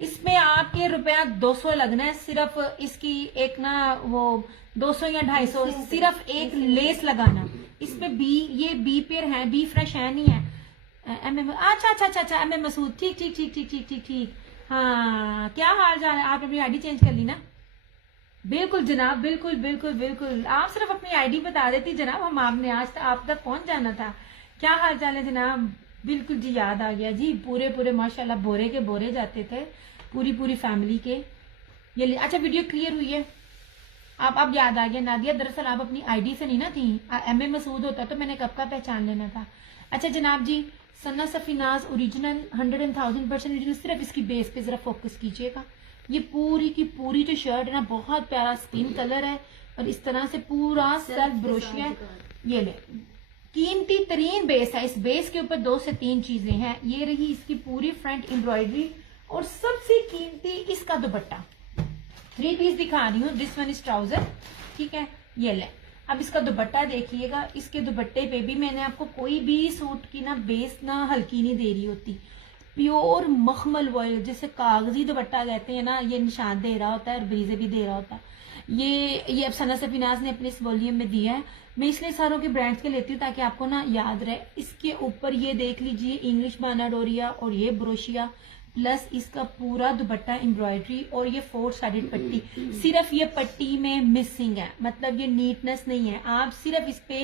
इसमें आपके रुपया 200 लगना है, सिर्फ इसकी एक ना वो 200 या 250, सिर्फ एक लेस लगाना। इसमें ये बी पेयर है, बी फ्रेश है नहीं है। अच्छा एम एम मसूद, ठीक। हाँ क्या हाल चाल है? आप अपनी आईडी चेंज कर ली ना? बिल्कुल जनाब, बिल्कुल। आप सिर्फ अपनी आईडी बता देती जनाब, हम आपने आज तक आप तक पहुंच जाना था। क्या हाल चाल है जनाब? बिल्कुल जी याद आ गया जी, पूरे माशाल्लाह बोरे के बोरे जाते थे, पूरी फैमिली के। ये अच्छा वीडियो क्लियर हुई है, आप अब याद आ गया नादिया। दरअसल आप अपनी आईडी से नहीं ना थी, एम ए मसूद होता तो मैंने कब का पहचान लेना था। अच्छा जनाब जी, सन्ना सफीनाज ओरिजिनल 100,000% ओरिजिनल, सिर्फ इसकी बेस पे जरा फोकस कीजिएगा। ये पूरी की पूरी जो शर्ट है ना, बहुत प्यारा स्किन कलर है और इस तरह से पूरा सेल्फ ब्रोशिया है। ये ले कीमती तरीन बेस है, इस बेस के ऊपर 2 से 3 चीजें हैं। ये रही इसकी पूरी फ्रंट एम्ब्रॉयडरी और सबसे कीमती इसका दुपट्टा। 3 पीस दिखा रही हूँ, दिस वन इज ट्राउजर, ठीक है। ये ले अब इसका दुपट्टा देखिएगा, इसके दुपट्टे पे भी मैंने आपको कोई भी सूट की ना बेस ना हल्की नहीं दे रही होती, प्योर मखमल वॉयल जिसे कागजी दुपट्टा कहते हैं ना, ये निशान दे रहा होता है और ब्रीजे भी दे रहा होता है। ये अब सना सफीनाज ने अपने इस वॉल्यूम में दिया है। मैं इसलिए सारों के ब्रांड्स के लेती हूँ ताकि आपको ना याद रहे। इसके ऊपर ये देख लीजिए इंग्लिश बानाडोरिया और ये ब्रोशिया प्लस इसका पूरा दुपट्टा एम्ब्रॉयडरी और ये 4 साइडेड पट्टी। सिर्फ ये पट्टी में मिसिंग है, मतलब ये नीटनेस नहीं है। आप सिर्फ इस पे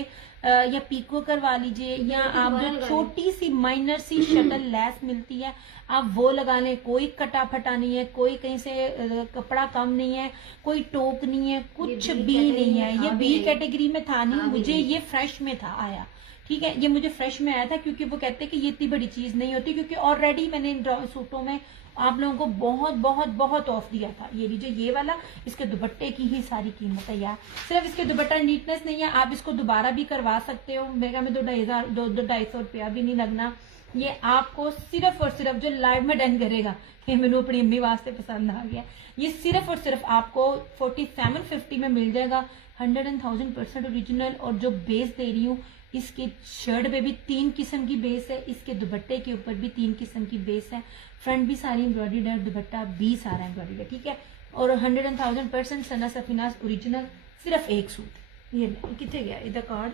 या पीको करवा लीजिए या आप जो छोटी सी माइनर सी शटल लैस मिलती है आप वो लगा लें। कोई कटा फटा नहीं है, कोई कहीं से कपड़ा कम नहीं है, कोई टोक नहीं है, कुछ भी नहीं है। ये बी कैटेगरी में था नहीं, मुझे ये फ्रेश में था आया। ठीक है, ये मुझे फ्रेश में आया था क्योंकि वो कहते हैं कि ये इतनी बड़ी चीज नहीं होती, क्योंकि ऑलरेडी मैंने इन सूटों में आप लोगों को बहुत बहुत बहुत ऑफ दिया था। ये लीजिए ये वाला, इसके दुपट्टे की ही सारी कीमत है यार। सिर्फ इसके दुपट्टा नीटनेस नहीं है, आप इसको दोबारा भी करवा सकते हो। मेरे में 2-250 रुपया भी नहीं लगना। ये आपको सिर्फ और सिर्फ जो लाइव में डन करेगा कि मैंने अपनी अम्मी वास्ते पसंद आ गया, ये सिर्फ और सिर्फ आपको 4750 में मिल जाएगा। 100% ओरिजिनल। और जो बेस दे रही हूँ, इसके शर्ट पे भी 3 किस्म की बेस है, इसके दुपट्टे के ऊपर भी 3 किस्म की बेस है। फ्रंट भी सारी एम्ब्रॉयडर्ड है, दुपट्टा भी सारा एम्ब्रॉयडर्ड है। ठीक है, और 100% सना सफीनाज ओरिजिनल। सिर्फ एक सूट। ये कितने गया इधर कार्ड,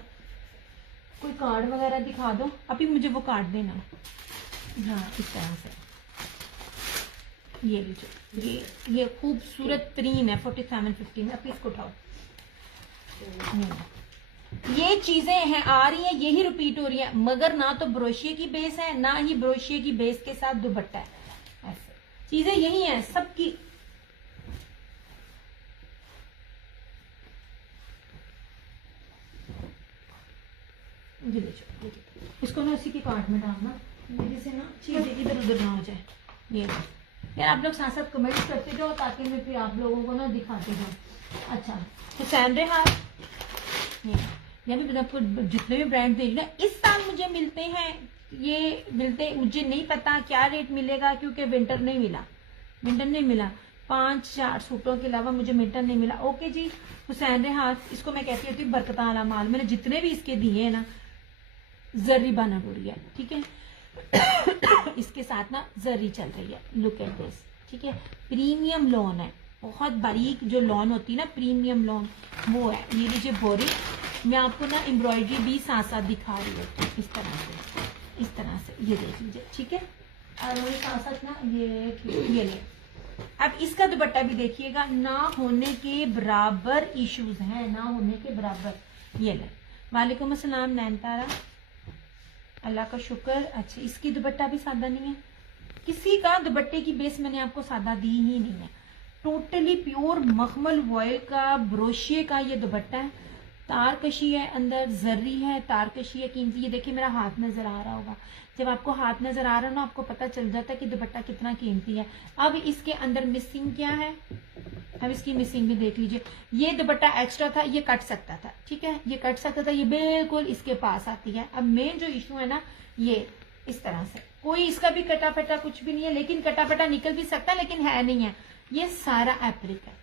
कोई कार्ड वगैरह दिखा दो, अभी मुझे वो कार्ड देना। हाँ, इस तरह से ये लीजिए, ये खूबसूरत तरीन है 4750 में। अब इसको उठाओ, ये चीजें हैं आ रही हैं, यही रिपीट हो रही है, मगर ना तो ब्रोशिये की बेस है ना ही ब्रोशिये की बेस के साथ दुपट्टा है। ऐसे चीजें यही हैं सबकी। इसको ना उसी के कार्ट में डालना, जिससे ना चीजें इधर उधर ना हो जाए। ये यार आप लोग साथ साथ कमेंट्स करते जाओ ताकि मैं फिर आप लोगों को ना दिखाती जाऊँ। अच्छा, हुसैन रेहान, यानी आपको जितने भी ब्रांड दे रही ना इस साल मुझे मिलते हैं, ये मिलते मुझे नहीं पता क्या रेट मिलेगा क्योंकि विंटर नहीं मिला 5-4 सूटों के अलावा मुझे विंटर नहीं मिला। ओके जी, हुसैन रेहान, इसको मैं कहती होती हूँ बरकत वाला माल। मैंने जितने भी इसके दिए हैं ना जर्री बना रही है। ठीक है इसके साथ ना जर्री चल रही है, लुक एट दिस। ठीक है, प्रीमियम लॉन है, बहुत बारीक जो लॉन होती है ना प्रीमियम लॉन वो है। ये लीजिए बोरी, मैं आपको ना एम्ब्रॉयडरी भी साथ साथ दिखा रही हूँ इस तरह से ये देख लीजिए। ठीक है, और वही साथ साथ ना ये ले। अब इसका दुपट्टा भी देखिएगा, ना होने के बराबर इश्यूज हैं, ना होने के बराबर। ये ले, वालेकुम अस्सलाम नैनतारा, अल्लाह का शुक्र। अच्छा, इसकी दुपट्टा भी सादा नहीं है, किसी का दुपट्टे की बेस मैंने आपको सादा दी ही नहीं है। टोटली प्योर मखमल वॉयल का ब्रोशिये का ये दुपट्टा है। तारकशी है, अंदर जर्री है, तारकशी है कीमती। ये देखिए मेरा हाथ नजर आ रहा होगा, जब आपको हाथ नजर आ रहा है ना आपको पता चल जाता है कि दुपट्टा कितना कीमती है। अब इसके अंदर मिसिंग क्या है, अब इसकी मिसिंग भी देख लीजिए। ये दुपट्टा एक्स्ट्रा था, ये कट सकता था। ठीक है, ये कट सकता था, ये बिल्कुल इसके पास आती है। अब मेन जो इशू है ना ये इस तरह से, कोई इसका भी कटा फटा कुछ भी नहीं है, लेकिन कटा फटा निकल भी सकता है लेकिन है नहीं है। ये सारा एप्लिक है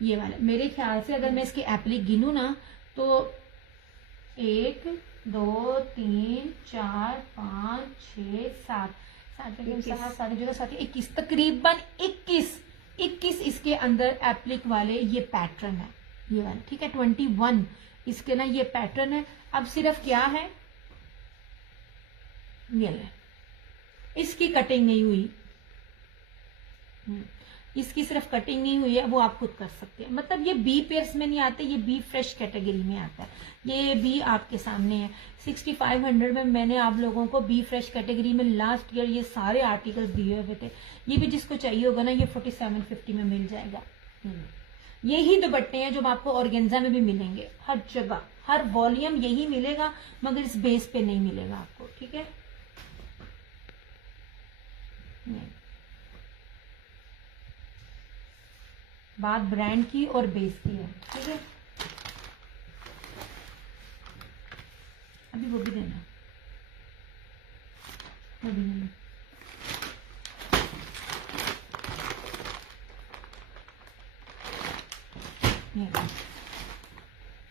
ये वाला। मेरे ख्याल से अगर मैं इसकी एप्लिक गिनू ना तो 1 2 3 4 5 6 7 सारी जगह 7 21 तकरीबन 21 इसके अंदर एप्लिक वाले ये पैटर्न है ये वाला। ठीक है, 21 इसके ना ये पैटर्न है। अब सिर्फ क्या है, ये इसकी कटिंग नहीं हुई, इसकी सिर्फ कटिंग नहीं हुई है, वो आप खुद कर सकते हैं। मतलब ये बी पेयर्स में नहीं आते, ये बी फ्रेश कैटेगरी में आता है। ये बी आपके सामने है 6500 में। मैंने आप लोगों को बी फ्रेश कैटेगरी में लास्ट ईयर ये सारे आर्टिकल्स दिए हुए थे। ये भी जिसको चाहिए होगा ना ये 4750 में मिल जाएगा। यही दुपट्टे हैं जो आपको ऑर्गेन्जा में भी मिलेंगे, हर जगह हर वॉल्यूम यही मिलेगा, मगर इस बेस पे नहीं मिलेगा आपको। ठीक है, बात ब्रांड की और बेस की है। ठीक है, अभी वो भी देना, वो भी देना।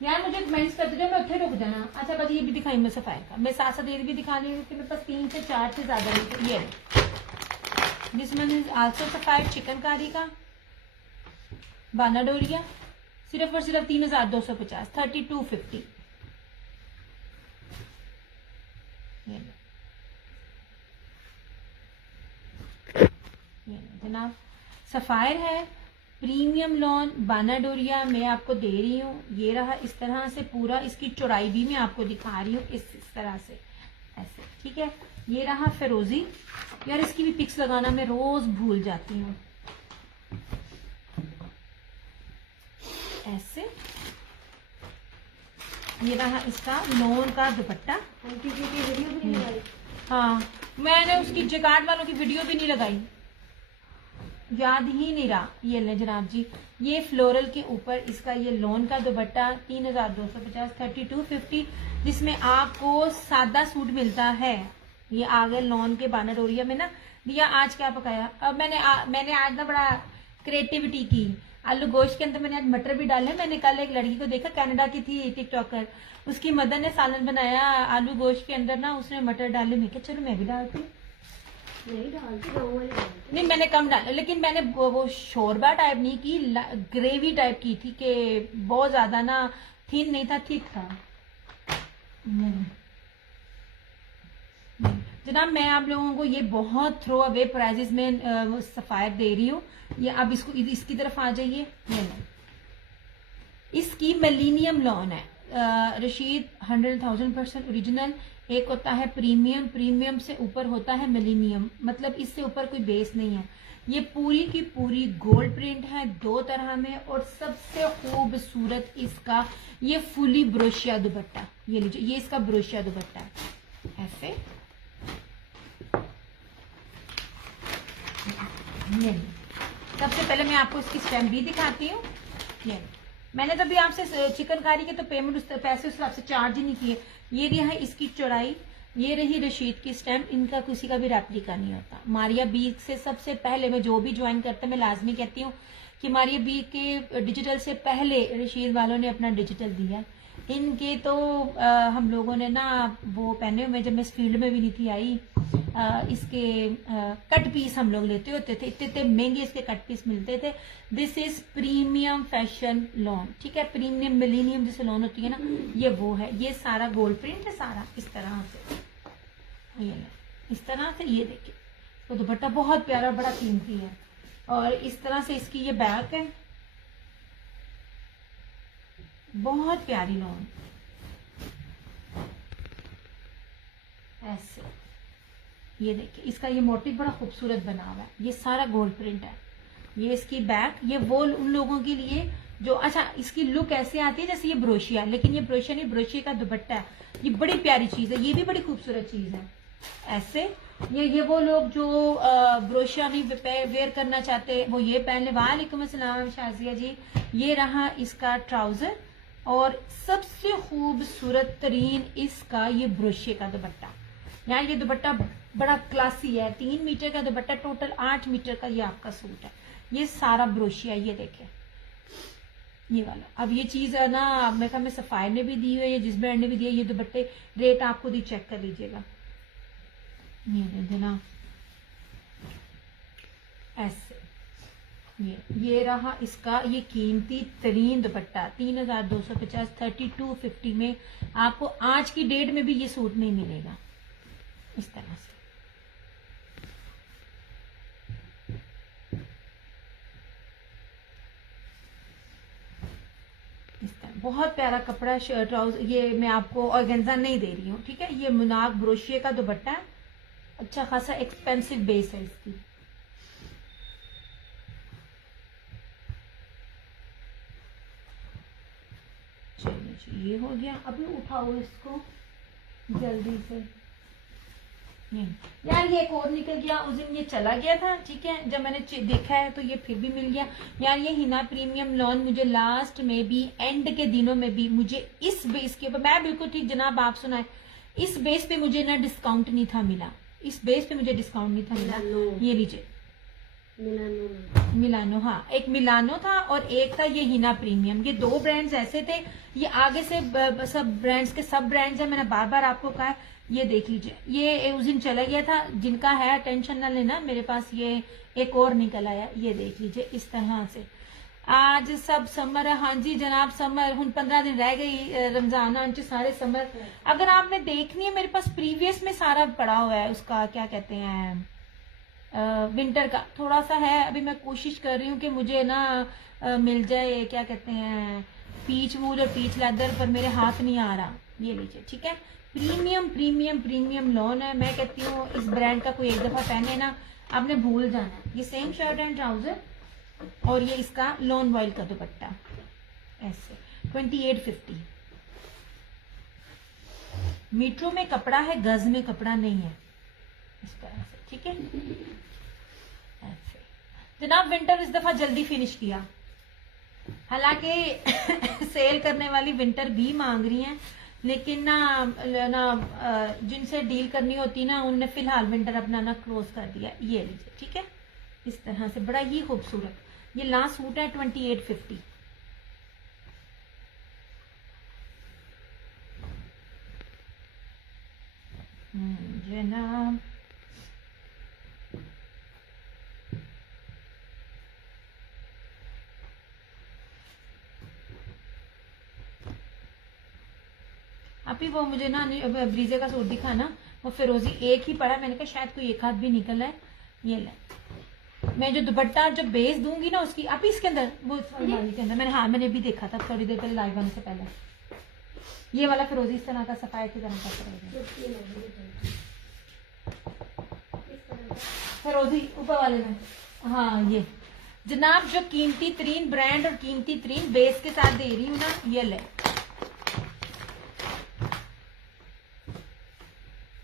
यार मुझे कमेंट्स करते जाओ, मैं उत्थे रुक जाना। अच्छा बस ये भी दिखाई मैं सफायर का, मैं साथ साथ ये भी दिखा रही हूँ कि मेरे पास 3 से 4 से ज्यादा है। ये this one is also sapphire chikankari का बाना डोरिया, सिर्फ और सिर्फ 3250, 3250। ये जनाब सफायर है, प्रीमियम लॉन बाना डोरिया मैं आपको दे रही हूँ। ये रहा इस तरह से पूरा, इसकी चौड़ाई भी मैं आपको दिखा रही हूँ इस तरह से ऐसे, ठीक है। ये रहा फिरोजी, यार इसकी भी पिक्स लगाना मैं रोज भूल जाती हूँ। ऐसे ये रहा इसका लॉन का दुपट्टा। हाँ मैंने उसकी जगाट वालों की वीडियो भी नहीं लगाई, याद ही नहीं रहा। ये ले जनाब जी, ये फ्लोरल के ऊपर इसका ये लॉन का दुपट्टा 3250, 3250, जिसमें आपको सादा सूट मिलता है। ये आ गया लॉन के बाना डोरिया में ना। दिया आज क्या पकाया? अब मैंने आज ना बड़ा क्रिएटिविटी की। आलू गोश्त के अंदर मैंने आज मटर भी डाले। मैंने कल एक लड़की को देखा, कनाडा की थी टिकटॉकर, उसकी मदर ने सालन बनाया आलू गोश्त के अंदर ना, उसने मटर डाले। मैं क्या चलो मैं भी डालती हूँ। नहीं मैंने कम डाला, लेकिन मैंने वो शोरबा टाइप नहीं की, ग्रेवी टाइप की थी कि बहुत ज्यादा ना थिन नहीं था, ठीक था। जनाब मैं आप लोगों को ये बहुत थ्रो अवे प्राइजेस में सफायर दे रही हूँ। ये अब इसकी तरफ आ जाइए। ये इसकी मिलेनियम लॉन है रशीद, 100,000% ओरिजिनल। एक होता है प्रीमियम, प्रीमियम से ऊपर होता है मिलेनियम, मतलब इससे ऊपर कोई बेस नहीं है। ये पूरी की पूरी गोल्ड प्रिंट है 2 तरह में, और सबसे खूबसूरत इसका ये फुली ब्रोशिया दुपट्टा। ये लीजिए, ये इसका ब्रोशिया दुपट्टा है ऐसे। सबसे पहले मैं आपको इसकी स्टैम्प भी दिखाती हूँ। ये मैंने तो भी आपसे चिकनकारी के तो पेमेंट पैसे उस हिसाब से चार्ज ही नहीं किए। ये रही है इसकी चौड़ाई, ये रही रशीद की स्टैम्प। इनका किसी का भी रेप्लिका नहीं होता। मारिया बी से सबसे पहले मैं जो भी ज्वाइन करता मैं लाजमी कहती हूँ कि मारिया बी के डिजिटल से पहले रशीद वालों ने अपना डिजिटल दिया। इनके तो हम लोगों ने ना वो पहने हुए, जब मैं इस फील्ड में भी नहीं थी आई, इसके कट पीस हम लोग लेते होते थे, इतने इतने महंगे इसके कट पीस मिलते थे। This is premium fashion lawn, ठीक है। प्रीमियम मिलेनियम जिसे लॉन होती है ना, ये वो है। ये सारा गोल्ड प्रिंट है सारा इस तरह से, ये इस तरह से। ये देखिए तो दुपट्टा बहुत प्यारा, बड़ा कीमती है। और इस तरह से इसकी ये बैक है, बहुत प्यारी लॉन ऐसे। ये देखिए इसका ये मोटिव बड़ा खूबसूरत बना हुआ है, ये सारा गोल्ड प्रिंट है। ये इसकी बैक, ये वो उन लोगों के लिए जो, अच्छा इसकी लुक ऐसे आती है जैसे ये ब्रोशिया, लेकिन ये ब्रोशिया नहीं, ब्रोशिया का दुपट्टा है। ये बड़ी प्यारी चीज है, ये भी बड़ी खूबसूरत चीज है ऐसे। ये वो लोग जो ब्रोशिया नहीं वेयर करना चाहते वो ये पहन ले। वालेकुम अस्सलाम शाजिया जी। ये रहा इसका ट्राउजर, और सबसे खूबसूरत तरीन इसका ये ब्रोशिया का दुपट्टा। यहाँ ये दुपट्टा बड़ा क्लासी है, 3 मीटर का दुपट्टा, टोटल 8 मीटर का ये आपका सूट है। ये सारा ब्रोशिया, ये देखें ये वाला। अब ये चीज है ना, मैं कहा मैं सफायर ने भी दी है, ये जिस ब्रांड ने भी दिया। ये दुपट्टे रेट आप खुद ही चेक कर लीजिएगा। ये देना ऐसे। ये रहा इसका ये कीमती तरीन दुपट्टा 3250, 3250 में। आपको आज की डेट में भी ये सूट नहीं मिलेगा इस तरह से। इस तरह बहुत प्यारा कपड़ा, शर्ट ट्राउजर। ये मैं आपको ऑर्गेन्जा नहीं दे रही हूँ, ठीक है। ये मुनाक ब्रोशिया का दुपट्टा है, अच्छा खासा एक्सपेंसिव बेस है इसकी। चलिए ये हो गया। अभी उठाओ इसको जल्दी से। यार ये एक और निकल गया, उस दिन ये चला गया था, ठीक है। जब मैंने देखा है तो ये फिर भी मिल गया। यार ये हिना प्रीमियम लॉन मुझे लास्ट में भी, एंड के दिनों में भी मुझे इस बेस के ऊपर, मैं बिल्कुल ठीक जनाब आप सुनाए, इस बेस पे मुझे ना डिस्काउंट नहीं था मिला, इस बेस पे मुझे डिस्काउंट नहीं था मिला। ये लीजिए मिलानो, हाँ एक मिलानो था और एक था ये हिना प्रीमियम। ये 2 ब्रांड्स ऐसे थे। ये आगे से सब ब्रांड्स के सब ब्रांड्स है, मैंने बार बार आपको कहा है। ये देख लीजिए, ये उस दिन चला गया था, जिनका है टेंशन ना लेना, मेरे पास ये एक और निकल आया। ये देख लीजिए इस तरह से। आज सब समर है, हाँ जी जनाब समर, हुन 15 दिन रह गई रमजान आने सारे समर। अगर आपने देखनी है मेरे पास प्रीवियस में सारा पड़ा हुआ है, उसका क्या कहते हैं विंटर का थोड़ा सा है। अभी मैं कोशिश कर रही हूँ कि मुझे ना मिल जाए क्या कहते हैं पीच वूल और पीच लेदर, पर मेरे हाथ नहीं आ रहा। ये लीजिए ठीक है, प्रीमियम प्रीमियम प्रीमियम लॉन है। मैं कहती हूँ इस ब्रांड का कोई एक दफा पहने ना आपने भूल जाना है। ये सेम शर्ट एंड ट्राउजर और ये इसका लॉन वॉइल का दुपट्टा ऐसे 2850। मीटरों में कपड़ा है, गज में कपड़ा नहीं है, इस तरह से ठीक है। ऐसे जनाब विंटर इस दफा जल्दी फिनिश किया, हालांकि सेल करने वाली विंटर भी मांग रही हैं, लेकिन ना जिनसे डील करनी होती ना उनने फिलहाल विंटर अपना ना क्लोज कर दिया। ये लीजिए ठीक है, इस तरह से बड़ा ही खूबसूरत। ये लास्ट सूट है 2850। जनाब अभी वो मुझे ना ब्रीजे का सूट दिखा ना, वो फिरोजी एक ही पड़ा, मैंने कहा शायद कोई एक हाथ भी निकल है। ये ले, मैं जो दुपट्टा जो बेस दूंगी ना उसकी आप इसके अंदर वो के अंदर मैंने भी देखा था थोड़ी देर पहले लाइव आने से पहले। ये वाला फिरोजी इस तरह का सफाई की तरह का फिरोजी ऊपर वाले में। हाँ ये जनाब जो कीमती तरीन ब्रांड और कीमती तरीन बेस के साथ दे रही हूँ ना, ये ले,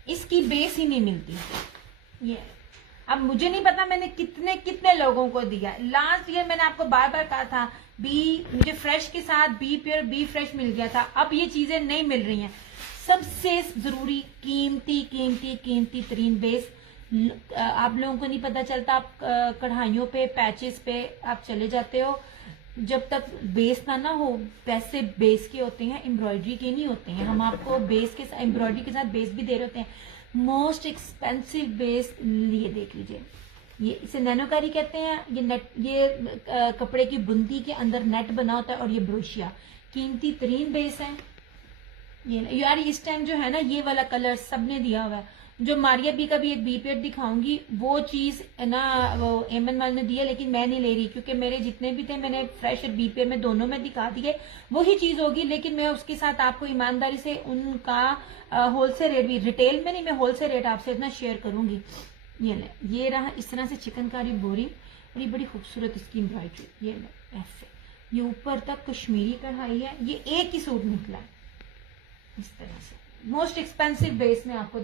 इसकी बेस ही नहीं मिलती। ये अब मुझे नहीं पता मैंने कितने कितने लोगों को दिया। लास्ट ईयर मैंने आपको बार बार कहा था बी मुझे फ्रेश के साथ बी प्योर बी फ्रेश मिल गया था, अब ये चीजें नहीं मिल रही हैं। सबसे जरूरी कीमती कीमती कीमती तरीन बेस आप लोगों को नहीं पता चलता। आप कढ़ाइयों पे पैचेस पे आप चले जाते हो, जब तक बेस ना हो, पैसे बेस के होते हैं, एम्ब्रॉयडरी के नहीं होते हैं। हम आपको बेस के एम्ब्रॉयडरी के साथ बेस भी दे रहे होते हैं। मोस्ट एक्सपेंसिव बेस ये देख लीजिए, ये इसे नैनोकारी कहते हैं। ये नेट ये कपड़े की बुंदी के अंदर नेट बना होता है और ये ब्रोशिया कीमती तरीन बेस है। ये यार इस टाइम जो है ना ये वाला कलर सबने दिया हुआ है। जो मारिया बी का भी एक बी पेड दिखाऊंगी वो चीज ना वो एमन वाल ने दिया, लेकिन मैं नहीं ले रही क्योंकि मेरे जितने भी थे मैंने फ्रेश और बी पेड में दोनों में दिखा दिए, वही चीज होगी। लेकिन मैं उसके साथ आपको ईमानदारी से उनका होलसेल रेट भी, रिटेल में नहीं, मैं होलसेल रेट आपसे इतना शेयर करूंगी। ये ले, ये रहा इस तरह से चिकनकारी बोरी और ये बड़ी खूबसूरत इसकी एम्ब्रॉयडरी। ये ले ऐसे, ये ऊपर तक कश्मीरी कढ़ाई है। ये एक ही सूट निकला है इस तरह से। मोस्ट एक्सपेंसिव बेस में आपको